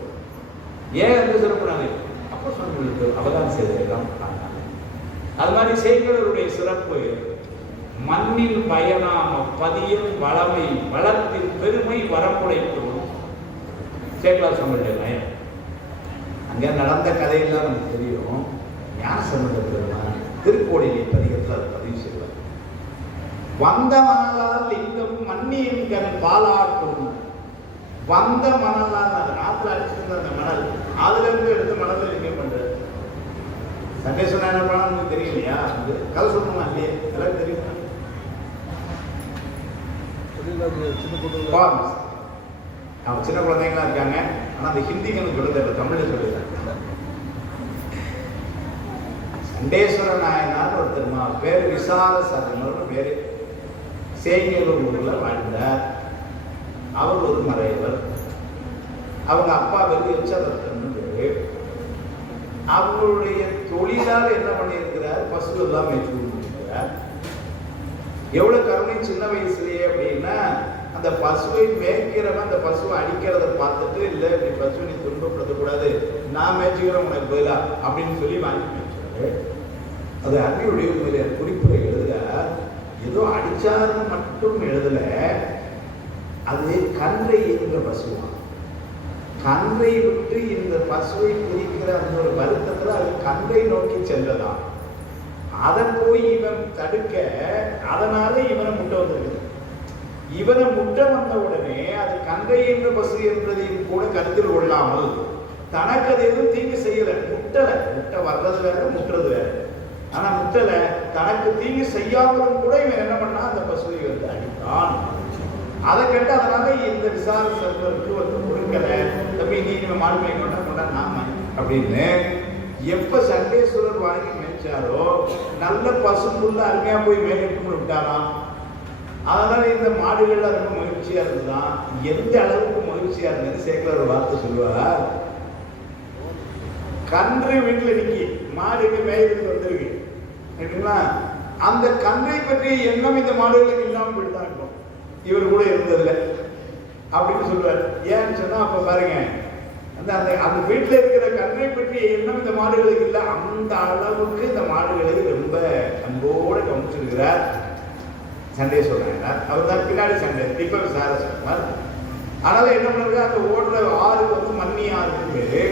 ஏன் அந்த சிறப்புனாலே அப்போ சொன்னவங்களுக்கு அவதாரம் செய்ததான். அது மாதிரி சேங்கரருடைய சிறப்பு மண்ணின் பயனாம் பதியின் வளமை, வளத்தின் பெருமை வரம்புடைத்தோர். சேக்கலார் சுவாமியுடைய நயம். அங்கே நடந்த கதையெல்லாம் நமக்கு தெரியும். ஞானசம்பந்த பெருமான் திருக்கோடிலை பதிகத்தில் அதை பதிவு செய்வார். வந்த மணலால் லிங்கம் மண்ணியின் கண் பாலாக்கும். வந்த மணலால் ஆற்றுல அடிச்சிருந்த அந்த மணல், அதுல இருந்து எடுத்து மணல் லிங்கம் பண்றது. சண்டேஸ்வரன் என்ன பண்ணா நமக்கு தெரியலையா? கதை சொல்லணுமா இல்லையே? எல்லாம் தெரியும். சின்ன குழந்தைங்களா இருக்காங்க. ஆனா அந்த ஹிந்திக்கு சொல்லுது, தமிழ்ல சொல்லுறாங்க. சண்டேஸ்வர நாயனார் ஒருத்தர் பேரு விசால சரணர் பேரு. சேங்கரூர் ஊர்ல வாழ்ந்தார். அவர் ஒரு மறைவர். அவங்க அப்பா பேரு எச்சதர்த்தன் பேரு. அவங்களுடைய தொழிலால் என்ன பண்ணியிருக்கிறார்? பசு எல்லாம் மேய்ச்சிருக்கிறார். எவ்வளவு கருணை சின்ன வயசுலயே அப்படின்னா, அந்த பசுவை மேய்க்கிறவன் அந்த பசுவை அடிக்கிறத பார்த்துட்டு, இல்லை இப்படி பசுவை நீ துன்பப்படுத்தக்கூடாது, நான் மேய்ச்சிக்கிறேன் உனக்கு பதிலா அப்படின்னு சொல்லி வாங்கி மேய்ச்சாரு. அது அன்னையுடைய குறிப்புரை எழுதல, ஏதோ அடிச்சாருன்னு மட்டும் எழுதல. அது கன்றை என்ற பசுவான். கன்றை விட்டு இந்த பசுவை பிரிக்கிற அந்த ஒரு வருத்தத்துல அது கன்றை நோக்கி சென்றதான். அதை போய் இவன் தடுக்க, அதனால இவனை முட்டை வந்திருக்கு. இவனை முட்டை வந்த உடனே அது கன்றை என்ற பசு என்பதையும் கூட கருத்தில் கொள்ளாமல் தனக்கு அது எதுவும் தீங்கு செய்யல. முட்டை வர்றது வேற, முட்டுறது வேற. ஆனா முட்டல, தனக்கு தீங்கு செய்யாமலும் கூட இவன் என்ன பண்ணா அந்த பசுவை வந்து அடித்தான். அதை கேட்டு அதனால இந்த விசார சர்வருக்கு வந்து கொடுக்கல. தம்பி நீ மாடு மேய்க்கொண்டா கொண்டா நாம அப்படின்னு எப்ப சண்டேஸ்வரர் வாங்கி மேய்ச்சாரோ நல்ல பசும்புள்ள அருமையா போய் மேய்க்கணும்னு விட்டாராம். அதனால இந்த மாடுகள் ரொம்ப மகிழ்ச்சியா இருந்துதான். எந்த அளவுக்கு மகிழ்ச்சியா இருந்தது சேக்கலார் வார்த்தை சொல்லுவார். கன்று வீட்டுல நிக்கி மாடுக்கு மேய்க்கு வந்துருக்கு. அந்த கன்றை பற்றிய எண்ணம் இந்த மாடுகளுக்கு இல்லாம போயிட்டுதான் இருக்கும். இவர் கூட இருந்ததுல அப்படின்னு சொல்லுவார். ஏன்னு சொன்னா அப்ப பாருங்க, அந்த அந்த அந்த வீட்டில் இருக்கிற கண்ணை பற்றிய எண்ணம் இந்த மாடுகளுக்கு இல்லை. அந்த அளவுக்கு இந்த மாடுகளை ரொம்ப அன்போடு கவனிச்சிருக்கிறார். சண்டே சொல்றாங்க, அவர் தான் பின்னாடி சண்டை இப்ப விசார சொல்றார். அதனால என்ன பண்ணுறது, அந்த ஓடுற ஆறு வந்து மண்ணி ஆறுக்கு பேரு.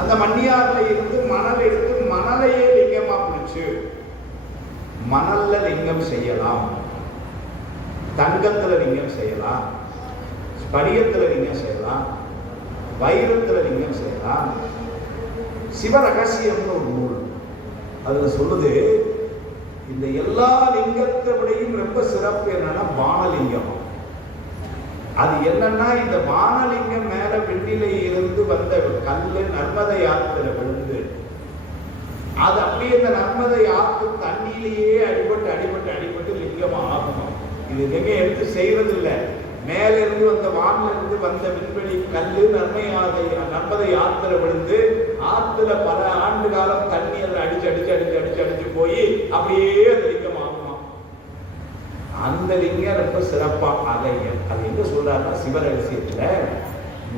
அந்த மண்ணியாறுல இருந்து மணல் எடுத்து மணலையே லிங்கமா பிடிச்சு மணல்ல லிங்கம் செய்யலாம், தங்கத்துல லிங்கம் செய்யலாம், ஸ்படிகத்துல லிங்கம் செய்யலாம், வைரத்துல லிங்கம் செய்யலாம். சிவரகசியம்னு ஒரு நூல் அதுல சொல்லுது, இந்த எல்லா லிங்கத்தை விடையும் ரொம்ப சிறப்பு என்னன்னா பானலிங்கம். அது என்னன்னா, இந்த பானலிங்கம் மேல வெண்ணிலை இருந்து வந்த கல்லு நர்மதை ஆற்றுல விழுந்து அது அப்படியே இந்த நர்மதை ஆற்று தண்ணியிலேயே அடிபட்டு லிங்கமா ஆகணும். இது லிங்கம் எடுத்து செய்யறது இல்லை, மேல இருந்து வந்த வானில இருந்து வந்த விண்வெளி கல்லு நர்மதை ஆற்றுல விழுந்து ஆற்றுல பல ஆண்டு காலம் தண்ணி அதில் அடிச்சு போய் அப்படியே அந்த லிங்கம் ஆகுமா. அந்த லிங்கம் ரொம்ப சிறப்பா அலைய. அது என்ன சொல்றாருன்னா, சிவரகசியத்துல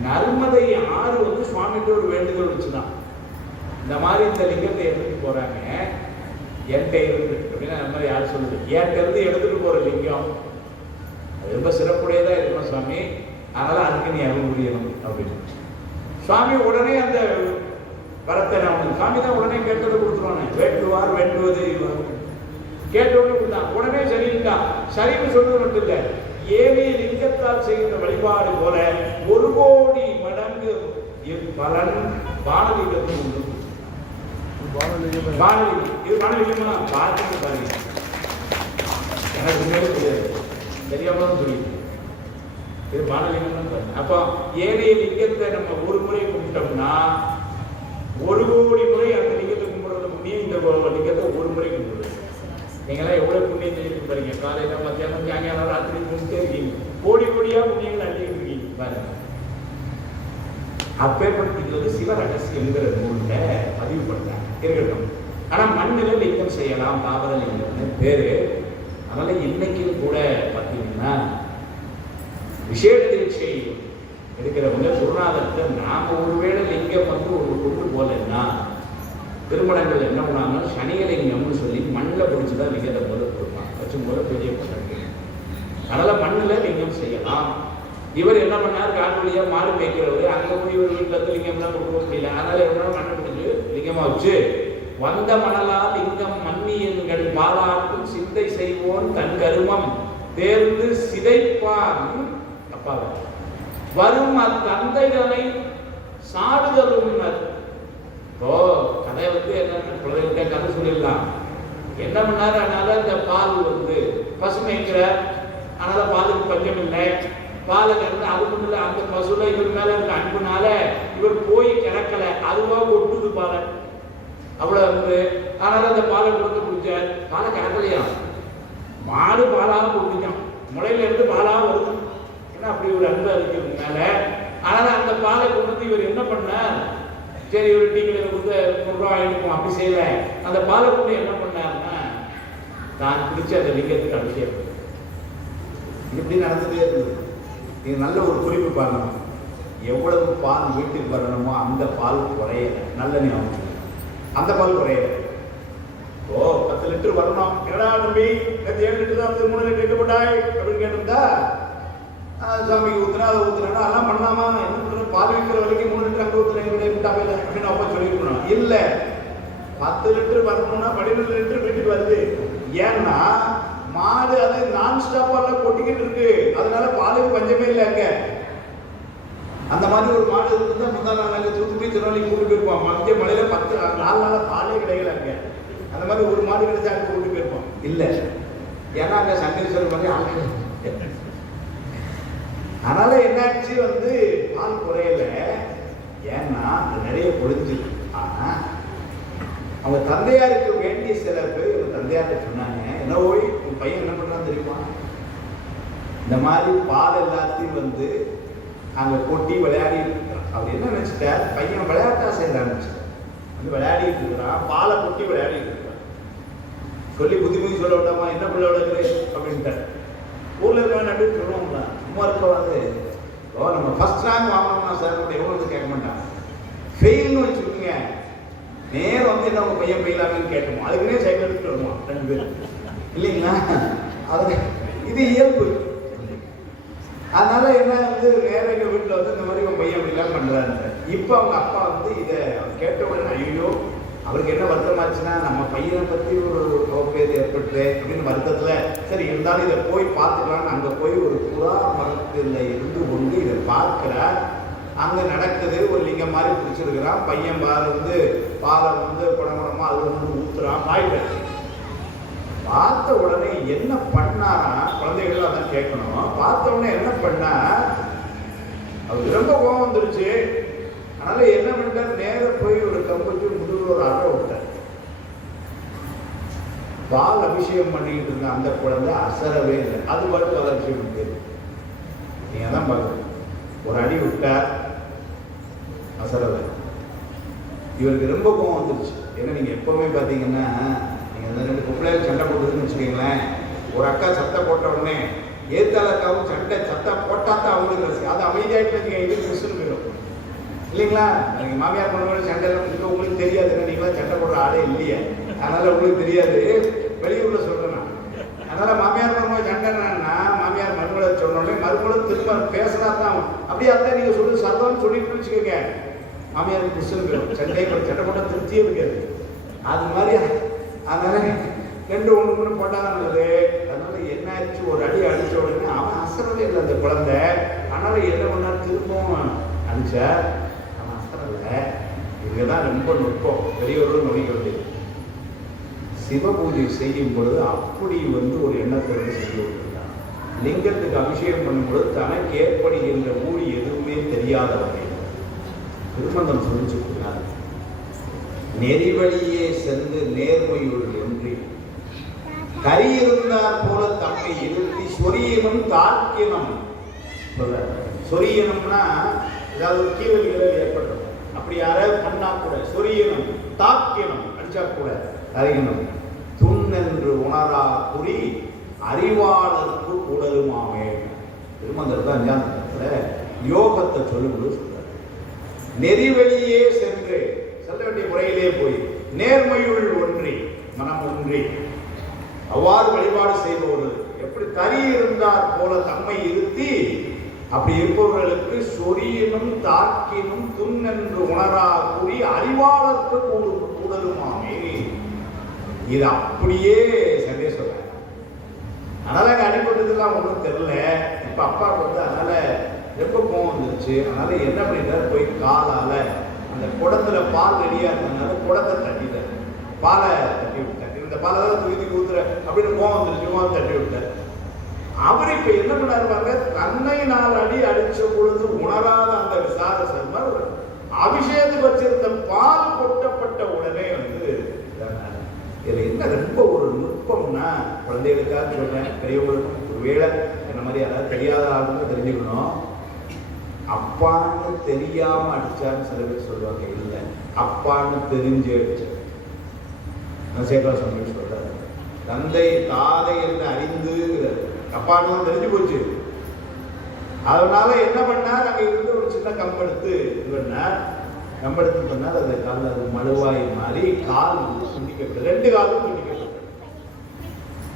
நர்மதை ஆறு வந்து சுவாமிகிட்ட ஒரு வேண்டுதல் வச்சுதான், இந்த மாதிரி இந்த லிங்கத்தை எடுத்துட்டு போறாங்க என்கிட்ட இருந்து அப்படின்னா, அந்த மாதிரி யார் சொல்லுது, என்கிட்ட இருந்து எடுத்துட்டு போற லிங்கம் அது ரொம்ப சிறப்புடையதா இருக்கணும் சுவாமி, அதனால அதுக்கு நீ அருள் புரியணும் அப்படின்னு. சுவாமி உடனே அந்த வரத்தை நான் சுவாமி தான் உடனே கேட்டதை கொடுத்துருவானே, வேண்டுவார் வேண்டுவது கேட்டோன்னு கொடுத்தான். உடனே சரிங்களா, சரின்னு சொல்றது மட்டும் இல்லை, ஏழை லிங்கத்தால் செய்கிற வழிபாடு போல 1 கோடி மடங்கு பலன் வானலிங்கத்தில் உண்டு. இது வானலிங்கமா பார்த்து பாருங்க, எனக்கு உண்மையிலே தெரியாது, தெரியாம சொல்லிட்டு இது வானலிங்கம் தான். அப்போ ஏழை லிங்கத்தை நம்ம ஒரு முறை கும்பிட்டோம்னா 1 கோடி முறை அந்த லிங்கத்தை கும்பிடுறது முடியும். இந்த லிங்கத்தை ஒரு முறை கும்பிடுறது. நீங்களாம் எவ்வளவு புண்ணியம் செஞ்சுட்டு பாருங்க, காலையில மத்தியானம் சாயங்காலம் ராத்திரி கும்பிட்டே இருக்கீங்க, கோடியா புண்ணியங்கள் அள்ளிட்டு இருக்கீங்க பாருங்க. அப்பேற்படுத்தி சிவரகசியங்கிற நூல்ல பதிவு பண்ணாங்க இருக்கட்டும். ஆனா மண்ணில லிங்கம் செய்யலாம், தாவர லிங்கம்னு பேரு. அதனால இன்னைக்கும் கூட பார்த்தீங்கன்னா விசேட தீட்சை எடுக்கிறவங்க குருநாதர்கிட்ட நாம ஒருவேளை லிங்கம் வந்து ஒரு கொண்டு போலன்னா, திருமணங்கள் என்ன பண்ணாங்கன்னா சனியலிங்கம்னு சொல்லி மண்ணில் பிடிச்சுதான் லிங்கத்தை போல கொடுப்பாங்க, வச்சு போல பெரிய பண்றாங்க. அதனால மண்ணில் லிங்கம் செய்யலாம். இவர் என்ன பண்ணார், காணொலியா மாடு மேய்க்கிறவரு, அங்கே போய் இவர் வீட்டில் லிங்கம்லாம் கொடுக்க முடியல, அதனால எவ்வளோ மண்ணை பிடிச்சு லிங்கமா வச்சு வந்த மணலா லிங்கம் மண்ணி என்கள் பாலாட்டும் சிந்தை செய்வோன் தன் கருமம் தேர்ந்து சிதைப்பான் அப்பா வரும் அத்தந்தைகளை சாடுதலும். இப்போ கதை வந்து என்ன குழந்தைகிட்ட கதை சொல்லிடலாம். என்ன பண்ணாரு, அதனால இந்த பால் வந்து பசுமைங்கிற, அதனால பாலுக்கு பஞ்சம் இல்லை, பாலை கறந்து அது மட்டும் இல்லை, அந்த பசுல இவர் மேல இருக்க அன்புனால இவர் போய் கிடக்கல, அதுவா கொட்டுது பாலை அவ்வளவு வந்து. அதனால அந்த பாலை கொடுத்து குடிச்சார், பாலை கிடக்கலையா, மாடு பாலாக குடிச்சான், முளையில இருந்து பாலாக வருது. ஏன்னா அப்படி ஒரு அன்பு இருக்கிறது மேல. அதனால அந்த பாலை கொண்டு இவர் என்ன பண்ணார், சரி ஒரு டீக்கடையில் கொடுத்து 100 ரூபாய் எடுப்போம், அப்படி செய்யல. அந்த பாலை கொண்டு என்ன பண்ணாருன்னா தான் பிடிச்ச அந்த லிங்கத்துக்கு அபிஷேகம். இப்படி நடந்துட்டே இருந்தது. இது நல்ல ஒரு குறிப்பு பாருங்க, எவ்வளவு பால் வீட்டுக்கு வரணுமோ அந்த பால் குறையல, நல்ல ஞாபகம், அந்த பால் குறையல. ஓ 10 லிட்டர் வரணும், என்னடா தம்பி 7 லிட்டர் தான் 3 லிட்டர் எங்க போட்டாய் அப்படின்னு கேட்டிருந்தா, சாமிக்கு ஊத்துனா அதை ஊத்துனா அதெல்லாம் பண்ணலாமா, என்ன பண்றது, பால் விற்கிற வரைக்கும் 3 லிட்டர் அங்கே ஊத்துனா அப்படின்னு அப்பா சொல்லியிருக்கணும். இல்லை, 10 லிட்டர் வரணும்னா 12 லிட்டர் வீட்டுக்கு வருது. ஏன்னா மாடு அது நான் ஸ்டாப்பாலாம் கொட்டிக்கிட்டு இருக்கு, அதனால பாலுக்கு பஞ்சமே இல்லை அங்க. அந்த மாதிரி ஒரு மாடு இருக்குதா, முதல் நாள் தூத்துக்குடி திருநெல்வேலி கூட்டு போயிருப்போம், மத்திய மலையில 4 நாள் பாலே கிடைக்கல அங்க. அந்த மாதிரி ஒரு மாடு கிடைச்சா அங்கே கூட்டு போயிருப்போம். இல்லை, ஏன்னா அங்க சங்கீஸ்வரர் மாதிரி ஆள். அதனால என்னாச்சு வந்து பால் குறையல, ஏன்னா அது நிறைய பொழிஞ்சிருக்கு. ஆனா அவங்க தந்தையாருக்கு வேண்டிய சில பேர் இவங்க தந்தையார்கிட்ட சொன்னாங்க, என்ன ஓய் உன் பையன் என்ன பண்ணான்னு தெரியுமா, இந்த மாதிரி பால் எல்லாத்தையும் வந்து அங்கே கொட்டி விளையாடிட்டு இருக்கிறான். அவர் என்ன நினைச்சிட்டார், பையன் விளையாட்டா செய்யறான்னு வந்து விளையாடிட்டு இருக்கிறான், பாலை கொட்டி விளையாடிட்டு இருக்கிறான். சொல்லி புத்திமதி சொல்ல விடாமா, என்ன பிள்ளை விளையாடுறது அப்படின்ட்டார். ஊர்ல இருக்க நட்டு சொல்லுவாங்களா, சும்மா இருக்க வந்து ஓ நம்ம ஃபர்ஸ்ட் ரேங்க் வாங்கணும்னா சார் எவ்வளோ வந்து கேட்க மாட்டாங்க. ஃபெயில்னு வச்சுக்கோங்க, நேரம் வந்து என்ன உங்கள் பையன் ஃபெயிலாகன்னு கேட்கணும். அதுக்குன்னே சைக்கிள் எடுத்துட்டு வருவான் 2 பேர் இல்லைங்களா? அது இது இயல்பு. அதனால என்ன வந்து நேரம் எங்கள் வீட்டில் வந்து இந்த மாதிரி உங்கள் பையன் அப்படிலாம் பண்ணுறாரு. இப்போ அவங்க அப்பா வந்து இதை கேட்ட உடனே ஐயோ அவருக்கு என்ன வருத்தமாச்சுன்னா நம்ம பையனை பற்றி ஒரு பேர் ஏற்பட்டு அப்படின்னு வருத்தத்தில் சரி இருந்தாலும் இதை போய் பார்த்துக்கலான்னு அங்கே போய் ஒரு புறா மரத்தில் இருந்து கொண்டு இதை பார்க்குறார். அங்கே நடக்குது, ஒரு லிங்கம் மாதிரி பிடிச்சிருக்கிறான். பையன் வந்து பாலை வந்து குடங்குடமாக அது வந்து ஊற்றுறான். பாய்ட்டு பார்த்த உடனே என்ன பண்ணாரா, குழந்தைகள் அதான் கேட்கணும். பார்த்த உடனே என்ன பண்ணா, அவருக்கு ரொம்ப கோபம் வந்துருச்சு. அதனால என்ன பண்ணார், நேர போய் ஒரு கம்புக்கு முதல்ல ஒரு அறை விட்டார். பால் அபிஷேகம் பண்ணிக்கிட்டு இருந்த அந்த குழந்தை அசரவே இல்லை. அது பாட்டு வளர்ச்சி உண்டு. நீங்க தான் பார்க்கணும். ஒரு அடி விட்டார், அசரவை. இவருக்கு ரொம்ப கோபம் வந்துருச்சு. ஏன்னா நீங்க எப்பவுமே பார்த்தீங்கன்னா நீங்க 2 பொம்பளைகள் சண்டை போட்டுதுன்னு வச்சுக்கீங்களேன், ஒரு அக்கா சட்டை போட்ட உடனே ஏத்தால அக்காவும் சட்டை போட்டா தான் அவங்களுக்கு அது அமைதியாயிட்டு இது மிஸ்ன்னு போயிடும் இல்லைங்களா? நீங்கள் மாமியார் பொண்ணு சண்டை எல்லாம் உங்களுக்கு தெரியாது, நீங்களாம் சண்டை போடுற ஆளே இல்லையே, அதனால உங்களுக்கு தெரியாது. வெளியூர்ல சொல்றேன். அதனால மாமியார் மருமகள் சண்டைன்னா மாமியார் மருமகளை சொன்னோடனே மருமகளும் திரும்ப பேசினா தான் அப்படியே அதான் நீங்க சொல்லி சத்தம்னு சொல்லிட்டு வச்சுக்கோங்க, மாமியாருக்கு மிஸ்ன்னு போயிடும். சண்டை போட்டால் திருப்தியே இருக்காது. அது மாதிரி அதனால 2 1 போட்டால் தான் நல்லது. அதனால என்ன ஆச்சு, ஒரு அடி அடித்த உடனே அவன் அசரவே இல்லை அந்த குழந்தை. அதனால என்ன பண்ணார், திரும்பவும் அடிச்சா அவன் அசரலை. இங்கதான் ரொம்ப நுட்பம், பெரியவர்களும் நுழைக்கிறது. சிவ பூஜை செய்யும் பொழுது அப்படி ஒரு எண்ணத்தை செய்து கொண்டிருந்தான். லிங்கத்துக்கு அபிஷேகம் பண்ணும் பொழுது தனக்கு ஏற்படுகின்ற ஊழி எதுவுமே தெரியாத வகையில் திருமந்தம் சொல்லிச்சுக்கிறார். நெறிவழியே சென்று நேர்மையுள் ஒன்றி கரியிருந்தார் போல தம்மை இருத்தி சொரியனும் தாக்கியனும் சொல்ல. சொரியனும்னா ஏதாவது கீழல் ஏற்பட்டது, அப்படி யாராவது பண்ணா கூட சொரியனும் தாக்கியனும் அடிச்சா கூட அறியணும். துண்ணென்று உணரா குறி அறிவாளருக்கு உடலுமாமே. திருமந்தர் தான் ஞானத்துல யோகத்தை சொல்லும்போது சொல்றாரு. நெறிவழியே சென்று செல்ல வேண்டிய முறையிலே போய் நேர்மையுள் ஒன்றி மனம் ஒன்றி அவ்வாறு வழிபாடு செய்பவர்கள் எப்படி தறி இருந்தார் போல தம்மை இருத்தி அப்படி இருப்பவர்களுக்கு சொரியனும் தாக்கினும் துண்ணென்று உணரா கூறி அறிவாளருக்கு கூடலுமாமே. இது அப்படியே சண்டே சொல்ற. அதனால அங்கே அடிபட்டதுலாம் ஒன்றும் தெரியல. இப்ப அப்பாவுக்கு அதனால ரொம்ப கோவம் வந்துருச்சு. அதனால என்ன பண்ணிட்டாரு, போய் காலால அந்த குடத்துல பால் ரெடியா இருந்ததுனால குடத்தை தட்டிட்டார், பாலை தட்டி விட்டார். இந்த பாலை தான் தூக்கி ஊத்துற அப்படின்னு கோவம் வந்துருச்சு, தட்டி விட்டார். அவர் இப்ப என்ன பண்ணாருப்பாங்க, தன்னை 4 அடி அடிச்ச பொழுது உணராத அந்த விசார சர்மர் அபிஷேகத்துக்கு வச்சிருந்த பால் கொட்டப்பட்ட உடனே இதுல என்ன ரொம்ப ஒரு நுட்பம்னா, குழந்தைகளுக்காக சொல்றேன், பெரியவங்களுக்கும் ஒருவேளை என்ன மாதிரி யாராவது தெரியாத ஆளுங்க தெரிஞ்சுக்கணும். அப்பான்னு தெரியாம அடிச்சான்னு சில பேர் சொல்லுவாங்க. இல்லை, அப்பான்னு தெரிஞ்சு அடிச்சார். சேகரா சுவாமி சொல்றாரு, தந்தை தாதை என்று அறிந்துங்கிறார். அப்பான்னு தெரிஞ்சு போச்சு. அதனால என்ன பண்ணார், அங்க இருந்து ஒரு சின்ன கம்பெடுத்து இது பண்ணார். கம்பெடுத்து பண்ணார். அந்த காலில் அது மழுவாய் மாறி கால் துண்டிக்கப்பட்டது, 2 காலும் துண்டிக்கப்பட்டது.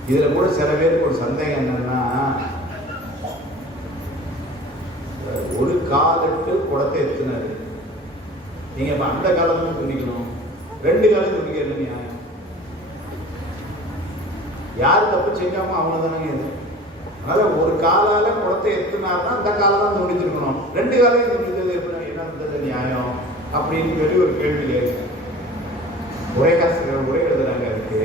இதுல கூட சில பேருக்கு ஒரு சந்தேகம் என்னன்னா, ஒரு காலிட்டு குடத்தை எத்தினாரு, நீங்க இப்ப அந்த காலமும் துணிக்கணும், 2 காலம் துணிக்கிறது நியாயம்? யார் தப்பு செஞ்சாமோ அவங்க தானே இது. அதனால ஒரு காலால குடத்தை எத்தினார்னா அந்த காலம் தான் துணிச்சிருக்கணும், 2 காலையும் துணிச்சது என்ன நியாயம் அப்படின்னு சொல்லி ஒரு கேள்வி கேட்க உரையாசிரியர் உரை எழுதுறாங்க. இருக்கு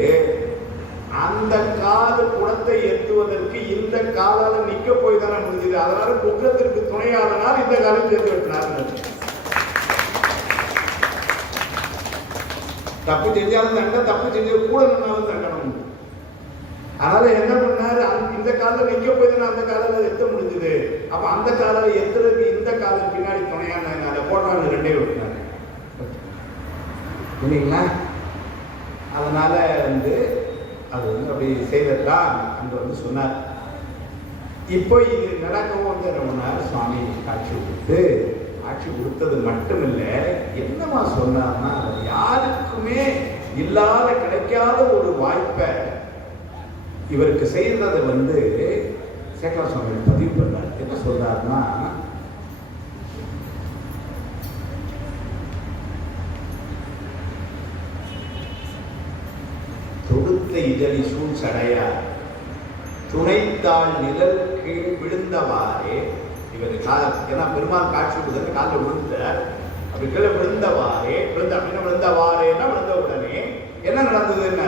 அந்த கால குடத்தை எத்துவதற்கு இந்த காலால நிக்க போய் தானே முடிஞ்சது. அதனால குற்றத்திற்கு துணையாதனால் இந்த காலம் சேர்த்து வெட்டினார். தப்பு செஞ்சாலும் தண்டனை, தப்பு செஞ்சது கூட நின்னாலும் தண்டனம். அதனால என்ன பண்ணாரு, இந்த காலில் நிக்க போய் தானே அந்த காலில் எத்த முடிஞ்சது. அப்ப அந்த காலில் எத்துறதுக்கு இந்த காலம் பின்னாடி துணையான அதை போட்டாங்க, 2 வெட்டினாரு இல்லைங்களா? அதனால அது அப்படி செய்ததான் அங்க சொன்னார். இப்போ இது நடக்கவும் வந்து ரொம்ப நேரம் சுவாமி காட்சி கொடுத்தது மட்டுமில்லை, என்னமா சொன்னார்னா யாருக்குமே இல்லாத கிடைக்காத ஒரு வாய்ப்பை இவருக்கு செய்ததை வந்து சேகர சுவாமி பதிவு பண்ணார். என்ன சொல்றாருன்னா, தொடுத்த இதழி சூழ் சடையார் துணைத்தாள் நிழல் கீழ் விழுந்தவாறே, இவர் ஏன்னா பெருமாள் காட்சி கொடுத்த காலில் விழுந்தார். அப்படி கீழே விழுந்தவாறே விழுந்தவாறேன்னா விழுந்த உடனே என்ன நடந்தது? என்ன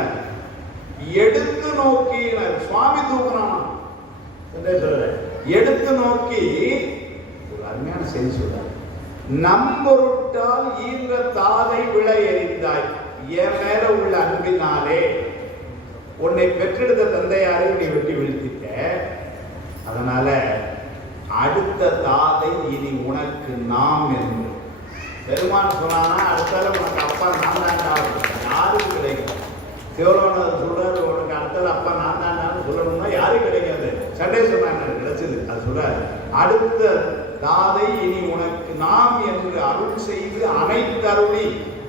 எடுத்து நோக்கி சுவாமி தூக்குறான். எடுத்து நோக்கி ஒரு அருமையான செய்தி சொல்றார். நம்பொருட்டால் ஈன்ற தாதை விழ எறிந்தாய், என் மேல உள்ள அன்பினாலே உன்னை பெற்றெடுத்த தந்தையாரை நீ வெட்டி வீழ்த்திட்ட. அதனால அடுத்த தாதை இனி உனக்கு நாம் என்று பெருமான் சொன்னானா, அடுத்தால உனக்கு அப்பா நான் தான். யாருக்கு கிடைக்கும்? சிவலோகநாதர் சொல்றாரு, உனக்கு அடுத்தது அப்பா நான் தான் சொல்லணும்னா யாரும் கிடைக்காது. சண்டே சொன்னாங்க கிடைச்சது. அது சொல்றாரு, அடுத்த தாதை இனி உனக்கு நாம் என்று அருள் செய்து அனைத்து அருளி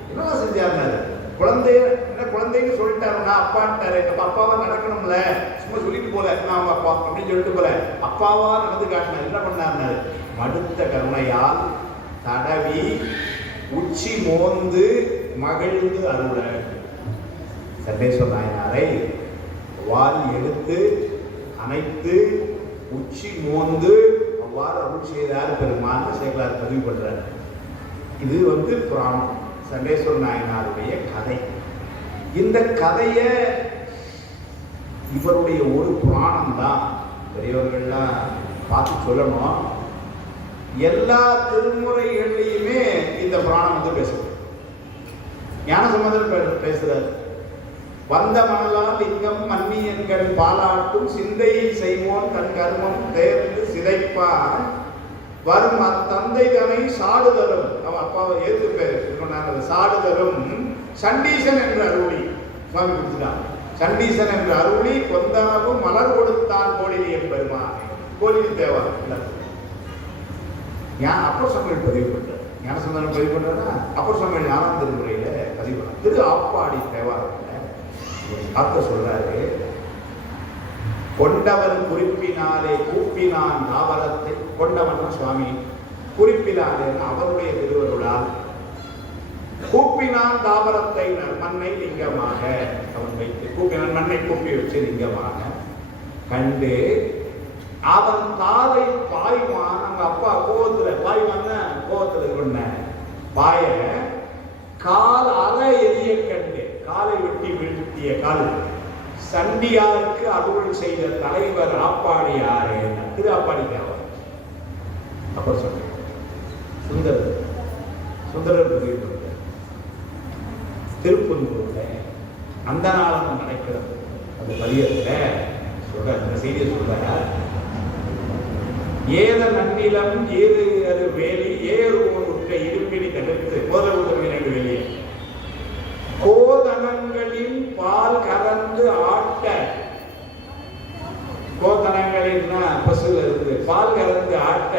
என்ன செஞ்சாரு? குழந்தைன்னு சொல்லிட்டாரு, நான் அப்பான்ட்டாரு. நம்ம அப்பாவா நடக்கணும்ல, சும்மா சொல்லிட்டு போல நான் அப்பா அப்படின்னு சொல்லிட்டு போல அப்பாவா நடந்து காட்டினார். என்ன பண்ணாரு? மடுத்த கருணையால் தடவி உச்சி மோந்து மகிழ்ந்து அருள. சண்டேஸ்வர நாயனாரை வால் எடுத்து அனைத்து உச்சி மோந்து அவ்வாறு அருள் செய்தார் பெருமான் சேகலார் பதிவு பண்றார். இது வந்து புராணம், சண்டேஸ்வர நாயனாருடைய கதை. இந்த கதையை இவருடைய ஒரு புராணம் தான் பெரியவர்கள்லாம் பார்த்து சொல்லணும். எல்லா திருமுறைகள்லையுமே இந்த புராணம் வந்து பேசுறது. ஞானசம்பந்தர் பேசுறாரு, வந்த மணலால் லிங்கம் மன்னி என்கள் பாலாட்டும் சிந்தை செய்வோன் தன் கர்மம் தேர்ந்து சிதைப்பான் வரும் அத்தந்தை தனை சாடுதலும். அவன் அப்பாவை ஏற்று பேர் சாடுதலும் சண்டீசன் என்று அருளி சுவாமி கொடுத்துட்டான். சண்டீசன் என்று அருளி கொந்தனவும் மலர் கொடுத்தான் கோடிலி என்பெருமான். கோடிலி தேவா அப்பர் சமையல் பதிவு பண்றார். ஞான சம்பந்தம் பதிவு பண்றா அப்பர் சமையல் ஞானம் திருமுறையில பதிவு பண்ண திரு ஆப்பாடி தேவாரத்தில் காத்த சொல்றாரு, கொண்டவன் குறிப்பினாலே கூப்பினான் தாவரத்தை. கொண்டவன் சுவாமி, குறிப்பினாலே அவருடைய திருவருளால் கூப்பினான் தாவரத்தை மண்ணை லிங்கமாக அவன் வைத்து கூப்பினான். மண்ணை கூப்பி வச்சு லிங்கமாக கண்டு அவன் தாதை பாய்வான். அவங்க அப்பா கோவத்துல கொண்ட பாய கால் அற எரிய கண்டு காலை வெட்டி வீழ்த்திய கால் சண்டியாருக்கு அருள் செய்த தலைவர் ஆப்பாடியாரே திரு ஆப்பாடிக்காவர். அப்புறம் சொன்ன சுந்தரர் திருப்பூர்ல அந்த நாளும் நடக்கிறது. அந்த பதியத்துல சொல்ற இந்த செய்தியை சொல்ற, ஏத நன்னிலம் ஏது அது வேலி ஏறு உற்ற இருப்பினி தடுத்து போதவுதவினு வெளியே கோதனங்களின் பால் கறந்து ஆட்ட. கோதனங்களின் பசுல இருந்து பால் கறந்து ஆட்ட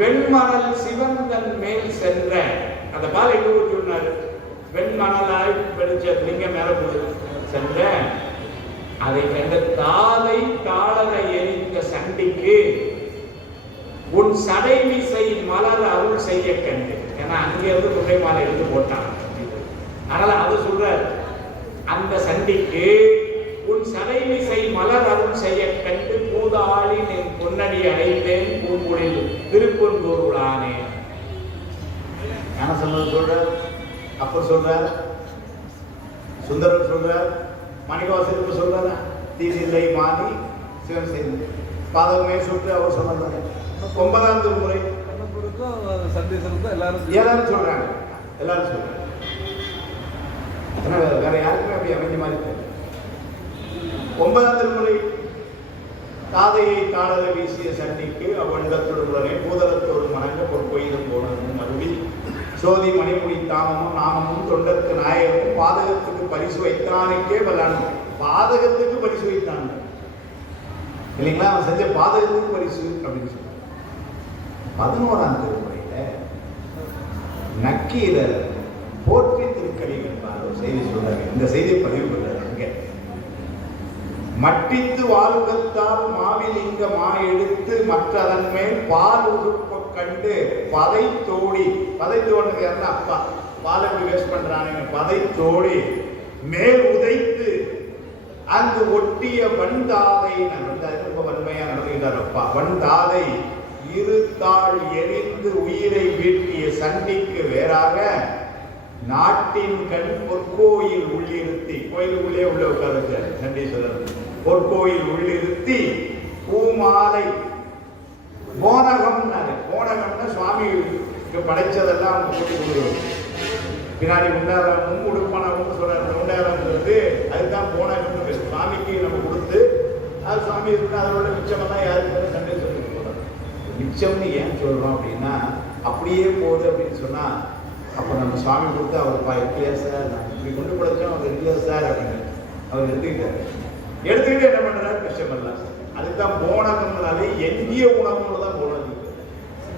வெண்மணல் சிவந்தன் மேல் சென்ற. அந்த பால் எங்க ஊற்றி சொன்னாரு? வெண்மணலாய் படிச்ச லிங்க மேல சென்ற. அதை கண்ட தாதை தாளரை எரிந்த சண்டிக்கு உன் சடைமிசை மலர் அருள் செய்ய கண்டு. ஏன்னா அங்கிருந்து குட்டை மாலை எடுத்து போட்டான். அதனால அது சொல்ற, அந்த சண்டிக்கு உன் சடைமிசை மலர் அருள் செய்ய கண்டு பூதாளி என் பொன்னடி அடைந்தேன் பூங்குழில் திருப்பொன்கூருளானே. ஞானசம்பந்தர் சொல்றார், அப்பர் சொல்றார், சுந்தரர் சொல்றார், மணிவாசகர் சொல்றாரு, தீதில்லை மாறி சிவன் செய்து பாதகமே சுற்று அவர் சொன்னார். 9ஆம் திருமுறை எல்லாரும் சொல்றாங்க. வேற யாருக்குமே அப்படி அமைஞ்ச மாதிரி தெரியல. 9ஆம் திருமுறை தாதையை தாளர வீசிய சண்டிக்கு அவ்வண்டத்துடனே பூதலத்தோடு மணங்க பொற்பொய்தும் போனதும் மறுபடி சோதி மணிமுடி தாமமும் நாமமும் தொண்டற்கு நாயகமும் பாதகத்துக்கு பரிசு வைத்தானுக்கே பலனும். பாதகத்துக்கு பரிசு வைத்தான். இல்லைங்களா? அவன் செஞ்ச பாதகத்துக்கு பரிசு அப்படின்னு சொல்றாங்க. 11ஆம் திருமுறையில நக்கீரர் போற்றி திருக்கடிகள் என்பார் ஒரு செய்தி சொல்றாங்க. இந்த செய்தியை பதிவு பண்றாரு. மட்டித்து வாழ்கத்தால் மாவில் இங்க மா எடுத்து மற்றதன் மேல் பால் உடுப்ப கண்டு பதை தோடி அப்பா பால் எப்படி வேஸ்ட் பண்றாங்க, பதை தோடி மேல் உதைத்து அங்கு ஒட்டிய வந்தாதை ரொம்ப வன்மையா நடந்துகிட்டார் அப்பா. வந்தாதை இருத்தாள் எரிந்து உயிரை வீட்டிய சண்டிக்கு வேறாக நாட்டின் கண் பொற்கோயில் உள்ளிருத்தி, கோயிலுக்குள்ளே உள்ள உட்கார்ந்து சண்டீஸ்வரர் பொற்கோயில் உள்ளிருத்தி பூமாலை போனகம்னாரு. போனகம்னா சுவாமிக்கு படைச்சதெல்லாம் அவங்க சொல்லி கொடுக்குறது. பின்னாடி உண்டாரமும் உடுப்பனமும் சொல்றாரு. உண்டாரம்ங்கிறது அதுதான் போனகம்னு சுவாமிக்கு நம்ம கொடுத்து அது சுவாமி இருக்கு. அதோட மிச்சமெல்லாம் யாருக்கு சண்டை சொல்லி போடுறோம். மிச்சம்னு ஏன் சொல்றோம் அப்படின்னா, அப்படியே போகுது அப்படின்னு சொன்னா அப்போ நம்ம சுவாமி கொடுத்து அவர் இல்லையா சார், நான் இப்படி கொண்டு படைச்சோம், அவர் இல்லையா சார் அப்படின்னு அவர் எடுத்துக்கிட்டு என்ன பண்றாரு, மிச்சமெல்லாம். அதுதான் போனகம்னாலே எஞ்சிய உணவுன்னு தான் போனது.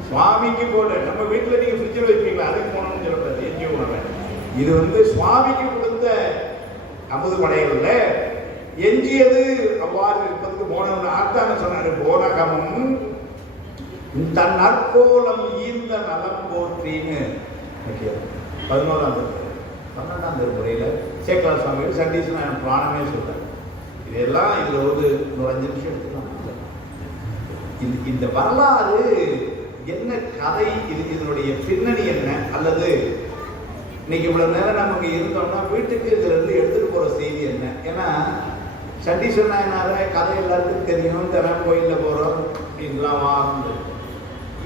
சுவாமிக்கு போல நம்ம வீட்டில் நீங்க ஃப்ரிட்ஜில் வைப்பீங்களா, அதுக்கு போனோம்னு சொல்லக்கூடாது. எஞ்சிய உணவு இது சுவாமிக்கு கொடுத்த அமுது படையல்ல எஞ்சியது அவ்வாறு இருப்பதுக்கு போனகம்னு ஆத்தான சொன்னாரு. போனகமும் தன் நற்கோலம் ஈர்ந்த நலம் போற்றின்னு 11ஆம் திருமுறை. 12ஆம் திருமுறையில சேக்கலார் சுவாமிகள் சண்டீஸ்வரன் புராணமே சொல்றாரு. இதெல்லாம் இதுல ஒரு 5 நிமிஷம் எடுத்துக்கலாம். இந்த வரலாறு என்ன கதை, இதனுடைய பின்னணி என்ன, அல்லது இன்னைக்கு இவ்வளவு நேரம் நமக்கு இருந்தோம்னா வீட்டுக்கு இதுல இருந்து எடுத்துட்டு போற செய்தி என்ன? ஏன்னா சண்டீஸ்வரன் நாயனார கதை எல்லாருக்கும் தெரியும், தினம் கோயில்ல போறோம் அப்படின்லாம் வாங்க.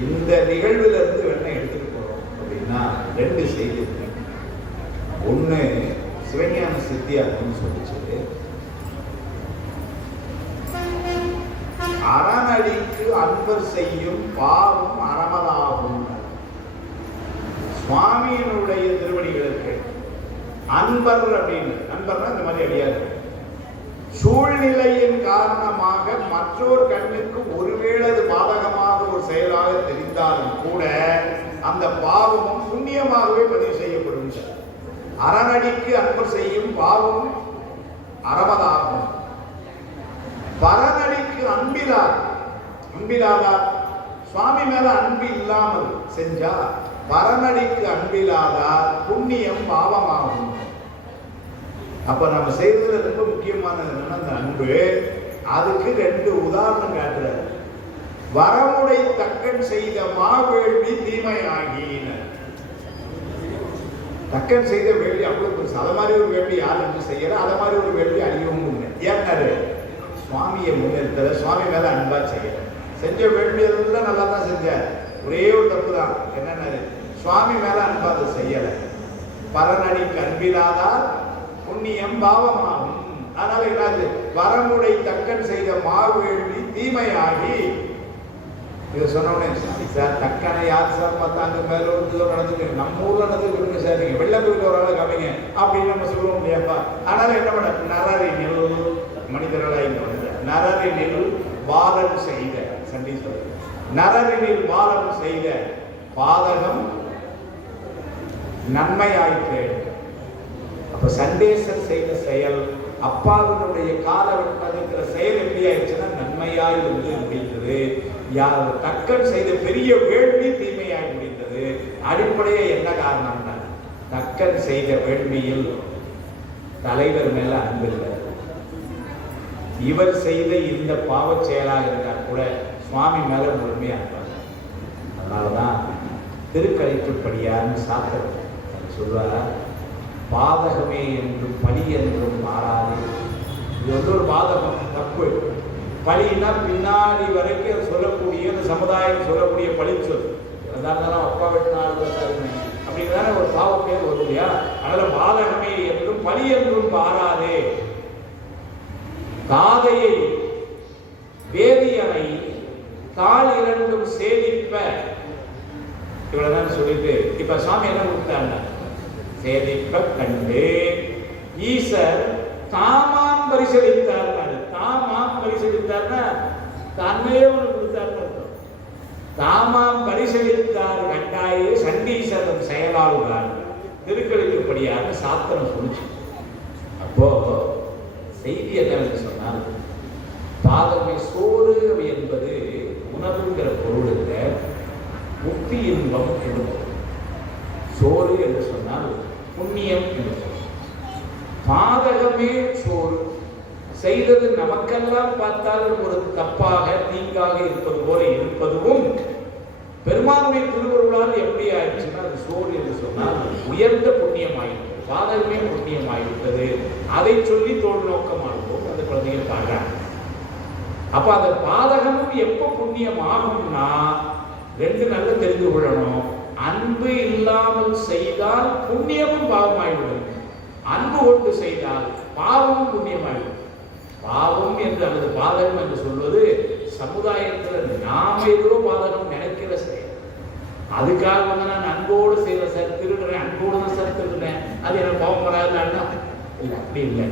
இந்த நிகழ்வுல இருந்து என்ன எடுத்துட்டு போறோம் அப்படின்னா 2 செய்தி இருக்கு. ஒண்ணு சிவஞான சித்தியார்னு சொல்லிச்சு, அறநடிக்கு அன்பர் செய்யும் பாவம் அறமதாகும். சுவாமியினுடைய திருவடிகளுக்கு அன்பர் அப்படின்னு, அன்பர்னா இந்த மாதிரி அடியாது. சூழ்நிலையின் காரணமாக மற்றொரு கண்ணுக்கு ஒருவேளை அது பாதகமாக ஒரு செயலாக தெரிந்தாலும் கூட அந்த பாவமும் புண்ணியமாகவே பதிவு செய்யப்படும். அறநடிக்கு அன்பர் செய்யும் பாவம் அறமதாகும். பரநடிக்கு அன்பிலாதார் சுவாமி மேல அன்பு இல்லாமல் செஞ்சா பரநடிக்கு அன்பிலாதார் புண்ணியம் பாவமாகும். அப்ப நம்ம செய்யறதுல ரொம்ப முக்கியமானது என்னன்னா அந்த அன்பு. அதுக்கு 2 உதாரணம் காட்டுறாரு. வரமுடை தக்கன் செய்த மாவேள்வி தீமையாகின. தக்கன் செய்த வேள்வி அவ்வளவு பெருசு. அதை மாதிரி ஒரு வேள்வி யார் என்று செய்யற, அதை மாதிரி ஒரு வேள்வி அழியவும் இல்லை. ஏன்னாரு சுவாமியை முன்னிறுத்தல, சுவாமி மேல அன்பா செய்யற. செஞ்ச வேள்வி எல்லாம் நல்லா தான் செஞ்சார். ஒரே ஒரு தப்பு தான் என்னன்னு, சுவாமி மேல அன்பா அதை செய்யல. பரநடிக்கு அன்பிலாதார் புண்ணியம் பாவமாகும். அதனால என்னாது, வரமுடை தக்கன் செய்த மாவேள்வி தீமையாகி. இதை சொன்னோடனே சார் தக்கனை யார் சார் பார்த்தாங்க மேல ஒரு நடந்துட்டு நம்ம ஊர்ல நடந்துட்டு சார், நீங்க வெள்ள கோயில் ஒரு ஆளை காமிங்க அப்படின்னு நம்ம சொல்லுவோம் இல்லையாப்பா. அதனால என்ன பண்ண, நரரி நெல் மனிதர்களாக இங்க வந்து நரரினில் பாலன் செய்த சண்டீஸ்வரர், நரரினில் பாலன் செய்த பாதகம் நன்மையாயிற்று. அப்ப சண்டேசர் செய்த செயல், அப்பாவினுடைய கால வெட்டதுங்கிற செயல் எப்படி ஆயிடுச்சுன்னா நன்மையாய் வந்து முடிந்தது. யார் தக்கன் செய்த பெரிய வேள்வி தீமையாய் முடிந்தது. அடிப்படையே என்ன காரணம்னா, தக்கன் செய்த வேள்வியில் தலைவர் மேல அன்பில்லை. இவர் செய்த இந்த பாவ செயலாக இருந்தால் கூட சுவாமி மேல முழுமையா இருப்பாங்க. அதனாலதான் திருக்கழிப்புப்படியான்னு சாத்தர் சொல்வார், பாதகமே என்றும் பழி என்றும் மாறாது. இது வந்து ஒரு பாதகம், தப்பு. பழின்னா பின்னாடி வரைக்கும் சொல்லக்கூடிய அந்த சமுதாயம் சொல்லக்கூடிய பழி சொல். அதான் அப்பா வெட்டினாலும் அப்படிங்கிறதான ஒரு பாவ பேர் வரும் இல்லையா. அதனால பாதகமே என்றும் பழி என்றும் மாறாதே. தாதையை வேதியனை தாள் 2 சேதிப்ப, இவ்வளவுதான் சொல்லிட்டு இப்ப சுவாமி என்ன கொடுத்தாங்க, சேதிப்ப கண்டு ஈசர் தாமாம் பரிசளித்தார். தாமாம் பரிசளித்தார்னா தன்மையே உனக்கு கொடுத்தாருன்னு அர்த்தம். தாமாம் பரிசளித்தார் கண்டாயே சண்டீசரம் செயலாளுகிறார் திருக்களிக்கப்படியாக சாத்திரம் சொல்லிச்சு. அப்போ செய்தி என்னவென்று சொன்னால், பாதமை சோறு என்பது உணவுங்கிற பொருளுங்க முக்தி இன்பம் என்று பொருள். சோறு என்று சொன்னால் புண்ணியம் என்று பொருள். பாதகமே சோறு செய்தது நமக்கெல்லாம் பார்த்தால் ஒரு தப்பாக தீங்காக இருப்பது போல இருப்பதும் பெருமானுடைய திருவருளால் எப்படி ஆயிடுச்சுன்னா அது சோறு என்று சொன்னால் உயர்ந்த புண்ணியம் ஆயிடுச்சு. பாதகமே புண்ணியம் ஆகிவிட்டது. அதை சொல்லி தோல் நோக்கமானோம் அந்த குழந்தைகள் பாடுறாங்க. அப்ப அந்த பாதகமும் எப்ப புண்ணியம் ஆகும்னா ரெண்டு நல்ல தெரிந்து கொள்ளணும். அன்பு இல்லாமல் செய்தால் புண்ணியமும் பாவமாகிவிடும். அன்பு கொண்டு செய்தால் பாவமும் புண்ணியமாகிவிடும். பாவம் என்று அல்லது பாதகம் என்று சொல்வது சமுதாயத்தில் நாம ஏதோ பாதகம் நினைக்கிற செயல். அதுக்காக வந்து நான் அன்போடு செய்யற சார் திருடுறேன், அன்போடு தான் சார் திருடுறேன், அது எனக்கு பாவம் வராதுன்னா இல்லை, அப்படி இல்லை.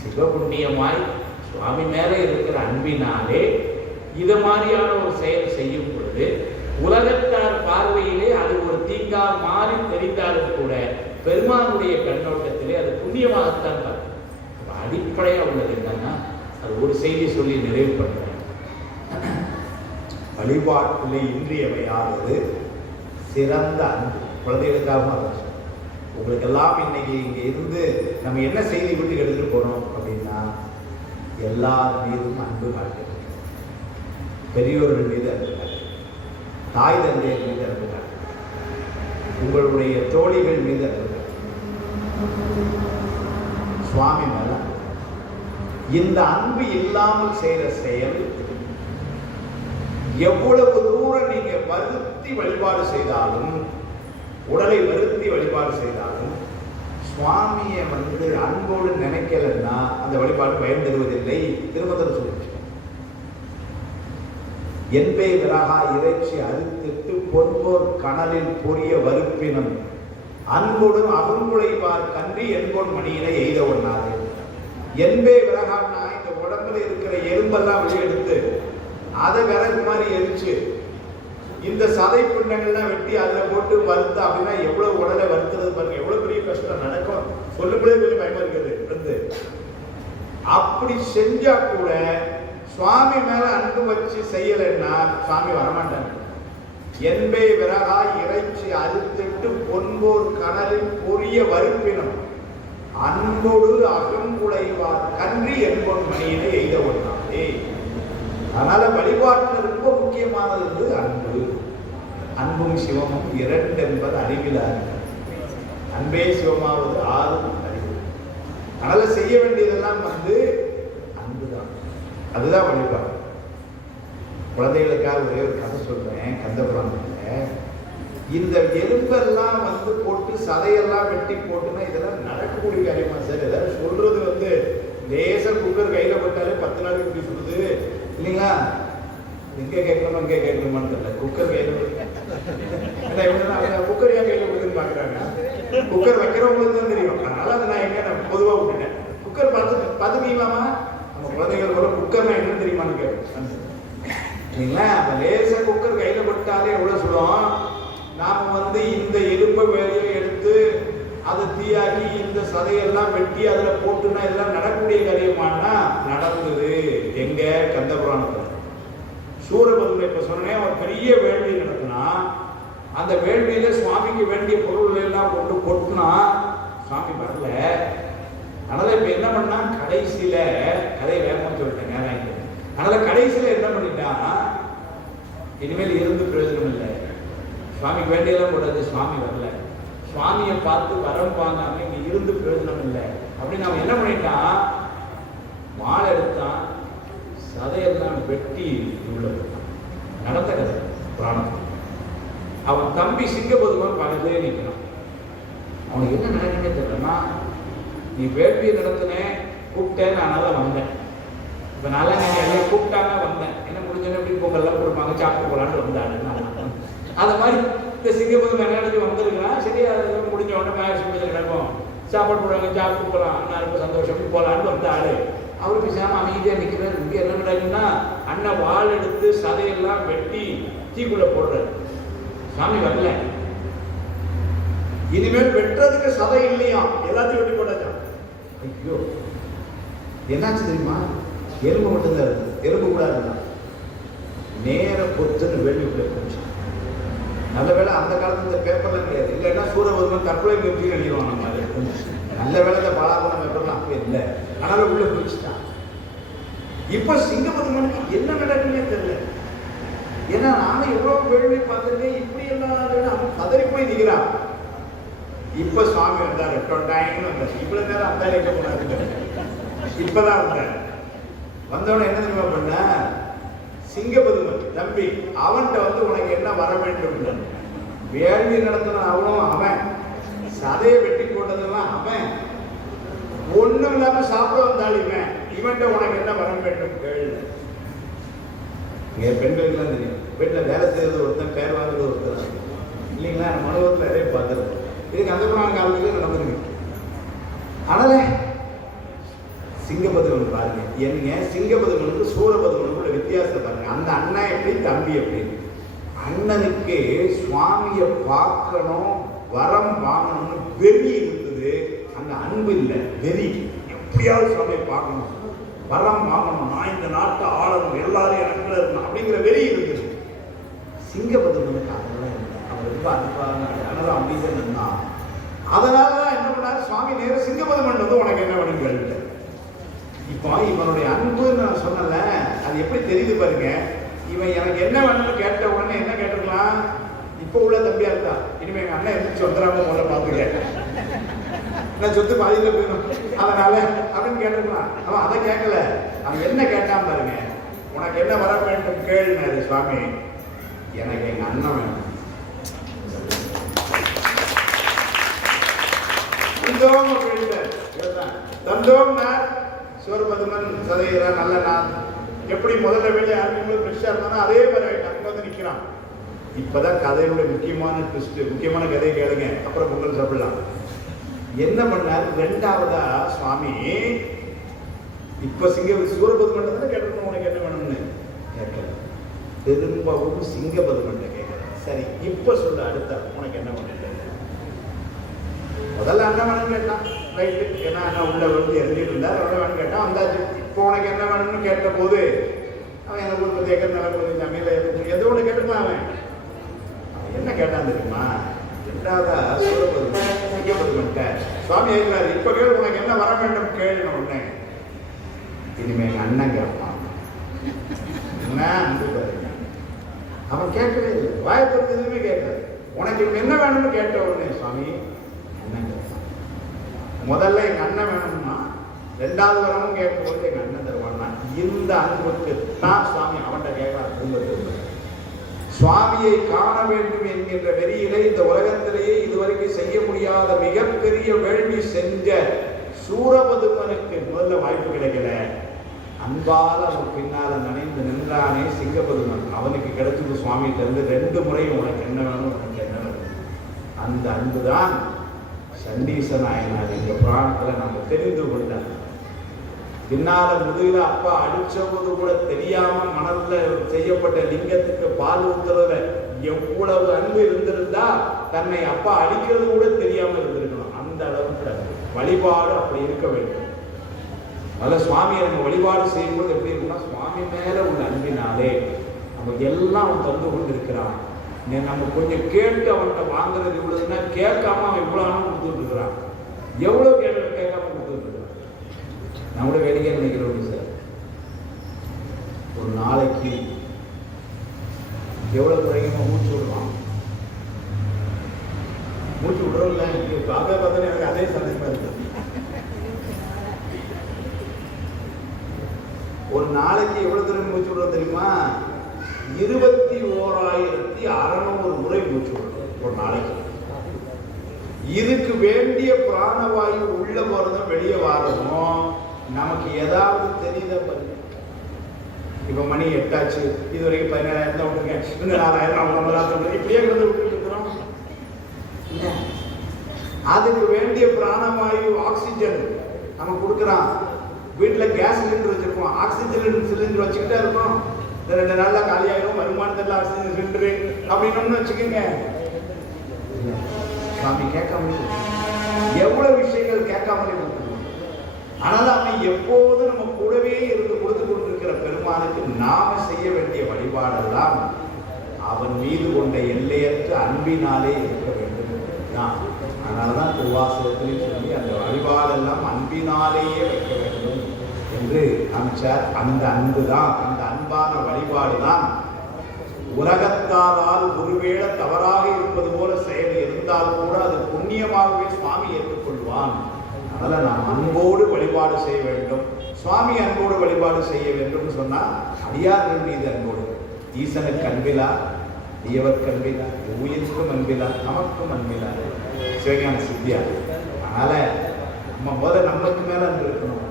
சிவபுண்ணியமாய் சுவாமி மேல இருக்கிற அன்பினாலே இது மாதிரியான ஒரு செயல் செய்யும் பொழுது உலகத்தார் பார்வையிலே அது ஒரு தீங்கா மாறி தெரிந்தாலும் கூட பெருமானுடைய கண்ணோட்டத்திலே அது புண்ணியமாகத்தான் பார்க்கும். அடிப்படையா உள்ளது என்னன்னா, அது ஒரு செய்தி சொல்லி நிறைவு பண்றேன். வழிபாட்டிலே இன்றியமையாதது சிறந்த அன்பு. குழந்தைகளுக்காக உங்களுக்கெல்லாம் இன்னைக்கு இங்க இருந்து நம்ம என்ன செய்தி வீட்டுக்கு எடுத்துட்டு போறோம் அப்படின்னா, எல்லார் மீதும் அன்பு காட்டுறது. பெரியோர்கள் மீது அன்பு காட்டுறது, தாய் தந்தையர் மீது அன்பு காட்டுறது, உங்களுடைய தோழிகள் மீது அன்பு காட்டுறது, சுவாமி மேல. இந்த அன்பு இல்லாமல் செய்யற செயல் எவ்வளவு தூரம் நீங்க வருத்தி வழிபாடு செய்தாலும், உடலை வருத்தி வழிபாடு செய்தாலும், சுவாமியை வந்து அன்போடு நினைக்கலன்னா அந்த வழிபாடு பயன் தருவதில்லை. திருமணம் சொல்லிச்சு, என்பே விரகா இறைச்சி அறுத்திட்டு பொன்போர் கனலில் பொரிய வறுப்பினம் அன்போடும் அகங்குழைவார் கன்றி என்போன் மணியினை எய்த ஒண்ணாது. என்பே விரகான்னா இந்த உடம்புல இருக்கிற எறும்பெல்லாம் வெளியெடுத்து அதை விறகு மாதிரி எரிச்சு இந்த சதை பிண்டங்கள்லாம் வெட்டி அதில் போட்டு வறுத்தா அப்படின்னா எவ்வளவு உடலை வருத்துறது பாருங்க, எவ்வளவு பெரிய கஷ்டம் நடக்கும். சொல்லும்போதே கொஞ்சம் பயமா இருக்குது இருந்து. அப்படி செஞ்சா கூட சுவாமி மேல அன்பு வச்சு செய்யலைன்னா சுவாமி வரமாட்டாங்க. என்பே விறகா இறைச்சி அறுத்திட்டு பொன்போர் கனலில் பொரிய வறுப்பினம் அன்போடு அகங்குழைவார் கன்றி என்போன் மணியினை எய்த ஒண்ணாதே. அதனால வழிபாட்டில் ரொம்ப முக்கியமானது அன்பு. அன்பும் சிவமும் இரண்டு என்பது அறிவிலார். அன்பே சிவமாவது ஆறும் அறிவு. அதனால செய்ய வேண்டியதெல்லாம் வந்து அன்புதான். அதுதான் வழிபாடு. குழந்தைகளுக்காக ஒரே ஒரு கதை சொல்றேன். கந்தபுராணத்துல இந்த எலும்பெல்லாம் வந்து போட்டு சதையெல்லாம் வெட்டி போட்டுன்னா இதெல்லாம் நடக்கக்கூடிய காரியமா சார்? ஏதாவது சொல்றது வந்து லேசா குக்கர் கையில போட்டாலே 10 நாளைக்கு இப்படி சொல்லுது இல்லைங்களா? எங்க கேட்கணுமா இங்கே கேட்கணுமான்னு தெரியல. குக்கர் கையில குக்கர் ஏன் கையில கொடுக்குன்னு பாக்குறாங்க. குக்கர் வைக்கிறவங்களுக்கு தான் தெரியும். அதனால அதை நான் எங்க நான் பொதுவா விட்டுட்டேன். குக்கர் பார்த்துக்கீங்களாமா? நம்ம குழந்தைகள் கூட குக்கர்னா என்னன்னு தெரியுமான்னு கேட்கும் இல்லைங்களா? அப்ப லேசா குக்கர் கையில போட்டாலே எவ்வளவு சொல்லுவோம். நாம வந்து இந்த எலும்பை வேலையை எடுத்து அதை தீயாக்கி இந்த சதையெல்லாம் வெட்டி அதுல போட்டுனா இதெல்லாம் நடக்கக்கூடிய காரியமானா நடந்தது. எங்க கந்தபுராணத்துல சூரபதுரை இப்ப சொன்னேன், ஒரு பெரிய வேள்வி நடத்தினா அந்த வேள்வியில சுவாமிக்கு வேண்டிய பொருள் எல்லாம் கொண்டு கொட்டினா சுவாமி வரல. அதனால இப்ப என்ன பண்ணா, கடைசியில கதையை வேகமா சொல்லிட்டேன் நேரம். அதனால கடைசியில என்ன பண்ணிட்டா, இனிமேல் இருந்து பிரயோஜனம் இல்லை, சுவாமிக்கு வேண்டியெல்லாம் போட்டது, சுவாமி வரல, சுவாமியை பார்த்து வரம் வாங்காம இங்க இருந்து பிரயோஜனம் இல்லை அப்படின்னு அவன் என்ன பண்ணிட்டான், மாலை எடுத்தான், சதையெல்லாம் வெட்டி உள்ளது. நடந்த கதை புராணம். அவன் தம்பி சிங்கபதுவன் பக்கத்திலே நிற்கிறான். அவனுக்கு என்ன நினைக்கவே தெரியலன்னா, நீ வேள்வியை நடத்தின கூப்பிட்டேன், நான் தான் வந்தேன். இப்போ நல்லா நீங்கள் கூப்பிட்டாங்க வந்தேன், என்ன முடிஞ்சோன்னு எப்படி பொங்கல்லாம் கொடுப்பாங்க சாப்பிட்டு போகலான்னு வந்தாங்க. அது மாதிரி இந்த சிங்கப்பூர் கர்நாடகத்துக்கு வந்திருக்கலாம். சரி, அதெல்லாம் முடிஞ்ச உடனே மேரேஜ் நடக்கும், சாப்பாடு போடுவாங்க, சாப்பிட்டு போகலாம், நான் ரொம்ப சந்தோஷம் போகலான்னு வந்த ஆளு அவரு பேசாம அமைதியா நிக்கிறார். இங்க என்ன நடக்குன்னா அண்ணன் வாள் எடுத்து சதையெல்லாம் வெட்டி தீக்குள்ள போடுறாரு. சாமி வரல. இனிமேல் வெட்டுறதுக்கு சதை இல்லையா, எல்லாத்தையும் வெட்டி போட்டாச்சா. ஐயோ என்னாச்சு தெரியுமா? எலும்பு மட்டும்தான் இருக்கு, எலும்பு கூட இருந்தா நேர பொத்துன்னு வேள்விக்குள்ள போச்சு. நல்ல வேலை அந்த காலத்துல இந்த பேப்பர்லாம் கிடையாது. இல்லைன்னா சூரபதுமன் தற்கொலை முயற்சி எழுதிடுவாங்க. நம்ம நல்ல வேலை இந்த பாலாபுரம் பேப்பர்லாம் அப்போ இல்லை, ஆனாலும் உள்ள போயிடுச்சுட்டான். இப்ப சிங்கபதுமனுக்கு என்ன நடக்குன்னே தெரியல. ஏன்னா நானும் எவ்வளவு வேள்வி பார்த்துருக்கேன், இப்படி எல்லாம் அவன் பதறி போய் நிற்கிறான். இப்ப சுவாமி வந்தார், ரெட்டோட்டாயின்னு வந்தார். இவ்வளவு நேரம் அந்த இருக்க கூடாது, இப்பதான் வந்தார். வந்தவன என்ன தெரியுமா பண்ண, சிங்கபதுமன் தம்பி அவன்கிட்ட வந்து உனக்கு என்ன வர வேண்டும், வேள்வி நடத்தின அவனும் அவன், சதையை வெட்டி போட்டதெல்லாம் அவன், ஒண்ணும் இல்லாம சாப்பிட வந்தாள் இவன், இவன்கிட்ட உனக்கு என்ன வர வேண்டும் கேள்வி. இங்க பெண்களுக்கெல்லாம் தெரியும், வீட்டில் வேலை செய்யறது ஒருத்தன், பேர் வாங்குறது ஒருத்தர் இல்லைங்களா. நம்ம அனுபவத்தில் நிறைய பார்த்துருக்கோம். இதுக்கு அந்த புராண காலத்துல நடந்துருக்கு. அதனால சிங்கபதுமன் பாருங்க, என்னங்க சிங்கபதுமனுக்கு சூரபதுமனுக்கு வித்தியாசம் பாருங்க. அந்த அண்ணன் எப்படி, தம்பி எப்படி. அண்ணனுக்கு சுவாமியை பார்க்கணும், வரம் வாங்கணும்னு வெறி இருந்தது. அங்க அன்பு இல்லை, வெறி. எப்படியாவது சுவாமியை பார்க்கணும், வரம் வாங்கணும், நான் இந்த நாட்டை ஆளணும், எல்லாரும் எனக்கு இருக்கணும் அப்படிங்கிற வெறி இருந்தது. சிங்கபதுமனுக்கு அதெல்லாம் இல்லை. அவர் ரொம்ப அன்பான அதனால அப்படின்னு. அதனாலதான் என்ன பண்ணாரு சுவாமி, நேரம் சிங்கபதுமன் வந்து உனக்கு என்ன வேணும் கேள்வி. இப்போ இவனுடைய அன்புன்னு நான் சொன்னல, அது எப்படி தெரியுது பாருங்க. இவன் எனக்கு என்ன வேணும்னு கேட்ட உடனே என்ன கேட்டுக்கலாம், இப்போ உள்ள தம்பியா இருக்கா, இனிமே எங்க அண்ணன் எந்திரிச்சு வந்துடாம முதல்ல பாத்துக்க, நான் சொத்து பாதியில போயிடும் அதனால அப்படின்னு கேட்டுக்கலாம். அவன் அதை கேட்கல. அவன் என்ன கேட்டான் பாருங்க, உனக்கு என்ன வர வேண்டும் கேளுனாரு சுவாமி. எனக்கு எங்க அண்ணன் வேணும். தந்தோம்னா சூரபதுமன் சதையில நல்ல நான் எப்படி முதல்ல வெளியே ஆரம்பிக்கும் ஃப்ரெஷ்ஷா இருந்தாலும் அதே மாதிரி அங்க வந்து நிக்கிறான். இப்பதான் கதையோட முக்கியமான ட்விஸ்ட், முக்கியமான கதையை கேளுங்க, அப்புறம் பொங்கல் சாப்பிடலாம். என்ன பண்ணார், ரெண்டாவதா சுவாமி இப்ப சூரபதுமன் தானே கேட்டிருக்கணும் உனக்கு என்ன வேணும்னு கேட்கல, திரும்பவும் சிங்கபதுமன் கேட்கல. சரி இப்ப சொல்ல, அடுத்த உனக்கு என்ன வேணும். முதல்ல அண்ணன் வேணும்னு கேட்டான், ரைட்டு. ஏன்னா அண்ணன் உள்ள வந்து இறங்கிட்டு இருந்தார், அவனை வேணும் கேட்டான், வந்தாச்சு. இப்போ உனக்கு என்ன வேணும்னு கேட்ட போது அவன் எனக்கு ஒரு தேக்க நில கொஞ்சம் சமையல எதோ ஒன்று கேட்டுக்கலாம். அவன் என்ன கேட்டான் தெரியுமா, ரெண்டாவதா சூரபதுமன் சிங்கபதுமன்ட்ட சுவாமி இருக்கிறாரு, இப்ப கேள் உனக்கு என்ன வர வேண்டும் கேள்வி. உடனே இனிமே எங்க அண்ணன் கேட்பான். என்ன அன்பு பாருங்க, அவன் கேட்கவே இல்லை, வாயத்திற்கு எதுவுமே கேட்கல. உனக்கு இவன் என்ன வேணும்னு கேட்ட உடனே சுவாமி அண்ணன் கேட்பான். முதல்ல எங்க அண்ணன் வேணும்னா, ரெண்டாவது வரமும் கேட்கும்போது எங்க அண்ணன் தருவான்னா, இந்த அன்புக்கு தான் சுவாமி அவன்கிட்ட கேட்கலாம். திரும்ப சுவாமியை காண வேண்டும் என்கின்ற வெறியிலே இந்த உலகத்திலேயே இதுவரைக்கும் செய்ய முடியாத மிகப்பெரிய வேள்வி செஞ்ச சூரபதுமனுக்கு முதல்ல வாய்ப்பு கிடைக்கல. அன்பால் அவன் பின்னால நனைந்து நின்றானே சிங்கபதுமன், அவனுக்கு கிடைச்சது சுவாமிகிட்ட இருந்து 2 முறையும் உனக்கு என்ன வேணும், உனக்கு என்ன வேணும். அந்த அன்புதான் சண்டீச நாயனார் இந்த புராணத்துல நம்ம தெரிந்து கொண்டார். பின்னால முதுகில அப்பா அடிச்சபோது கூட தெரியாம மணல்ல செய்யப்பட்ட லிங்கத்துக்கு பால் ஊத்துறதுல எவ்வளவு அன்பு இருந்திருந்தா தன்னை அப்பா அடிக்கிறது கூட தெரியாம இருந்திருக்கணும். அந்த அளவுக்கு வழிபாடு அப்படி இருக்க வேண்டும். அதில் சுவாமியை நம்ம வழிபாடு செய்யும்போது எப்படி இருக்குன்னா, சுவாமி மேல உள்ள அன்பினாலே நமக்கு எல்லாம் அவன் தந்து கொண்டு இருக்கிறான். நம்ம கொஞ்சம் கேட்டு அவன்கிட்ட வாங்குறது இவ்வளவுன்னா, கேட்காம அவன் இவ்வளவு கொடுத்துட்டு இருக்கிறான். எவ்வளவு கேட்காம கொடுத்துட்டு இருக்கிறான். நான் கூட வேடிக்கை நினைக்கிறோம் சார், ஒரு நாளைக்கு எவ்வளவு குறையமா மூச்சு விடுவான். மூச்சு விடுறோம்ல, அதை பார்த்தா எனக்கு அதே சந்தேகமா இருக்கு. ஒரு நாளைக்கு எவ்வளவு தூரம் மூச்சு விடுறோம் தெரியுமா? 21,600 முறை மூச்சு விடுறோம் ஒரு நாளைக்கு. இதுக்கு வேண்டிய பிராணவாயு உள்ள போறதும் வெளியே வாரதும் நமக்கு ஏதாவது தெரியுதா பாருங்க. இப்ப மணி 8 ஆச்சு, இது வரைக்கும் 17,000 தான் விட்டுருங்க, இந்த 4,000 இப்படியே விட்டுட்டு இருக்கிறோம். அதுக்கு வேண்டிய பிராணவாயு ஆக்சிஜன் நம்ம கொடுக்குறான். வீட்டில் கேஸ் சிலிண்டர் வச்சிருக்கோம், ஆக்சிஜன் சிலிண்டர் வச்சுக்கிட்டே இருக்கோம். இந்த 2 நாள்ல காலியாயிரும், வருமானத்தில் ஆக்சிஜன் சிலிண்டரு அப்படின்னு வச்சுக்கோங்க. சாமி கேட்காமலே எவ்வளவு விஷயங்கள் கேட்காமலே கொடுக்கணும். ஆனால் அவன் எப்போது நம்ம கூடவே இருந்து கொடுத்து கொண்டிருக்கிற பெருமானுக்கு நாம செய்ய வேண்டிய வழிபாடெல்லாம் அவன் மீது கொண்ட எல்லையற்ற அன்பினாலே இருக்க வேண்டும். அதனாலதான் திருவாசகத்திலே சொல்லி அந்த வழிபாடெல்லாம் அன்பினாலேயே வைக்க வேண்டும் என்று அமைச்சார். அந்த அன்பு தான், அந்த அன்பான வழிபாடு தான் உலகத்தாரால் ஒருவேளை தவறாக இருப்பது போல செயல் இருந்தால் கூட அது புண்ணியமாகவே சுவாமி ஏற்றுக்கொள்வான். அதனால நாம் அன்போடு வழிபாடு செய்ய வேண்டும். சுவாமி அன்போடு வழிபாடு செய்ய வேண்டும் சொன்னா அடியார்கள் மீது அன்போடு. ஈசனுக்கு அன்பிலா, தீயவர்க்கு அன்பிலா, உயிருக்கும் அன்பிலா, நமக்கும் அன்பிலா, சிவஞான சித்தியா. அதனால நம்ம முதல்ல நமக்கு மேல அன்பு இருக்கணும்,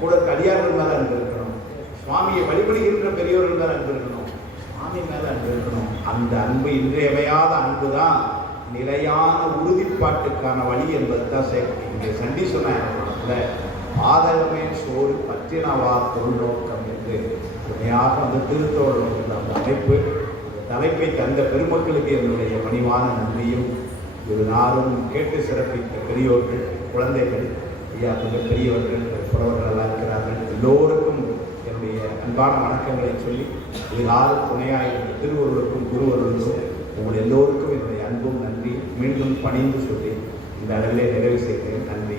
கூட அடியார்கள் மேல அன்பு இருக்கணும், சுவாமியை வழிபடுகின்ற பெரியவர்கள் மேல அன்பு இருக்கணும், சுவாமி மேல அன்பு இருக்கணும். அந்த அன்பு இன்றியமையாத அன்பு தான் நிலையான உறுதிப்பாட்டுக்கான வழி என்பது தான் இங்கே சண்டீஸ்வர ஆதரமே சோறு பற்றினவா தொழில்நோக்கம் என்று உண்மையாக அந்த திருத்தோழர் அந்த அமைப்பு தலைப்பை தந்த பெருமக்களுக்கு என்னுடைய பணிவான நன்றியும். இது நாளும் கேட்டு சிறப்பித்த பெரியோர்கள், குழந்தைகள், ஐயா மிக பெரியவர்கள், புறவர்களெல்லாம் இருக்கிறார்கள். எல்லோருக்கும் என்னுடைய அன்பான வணக்கங்களை சொல்லி இது நாளும் துணையாக இருந்த திருவருளுக்கும் குருவருளுக்கும் உங்கள் எல்லோருக்கும் என்னுடைய அன்பும் நன்றி மீண்டும் பணிந்து சொல்லி இந்த அளவிலே நிறைவு செய்கிறேன். நன்றி.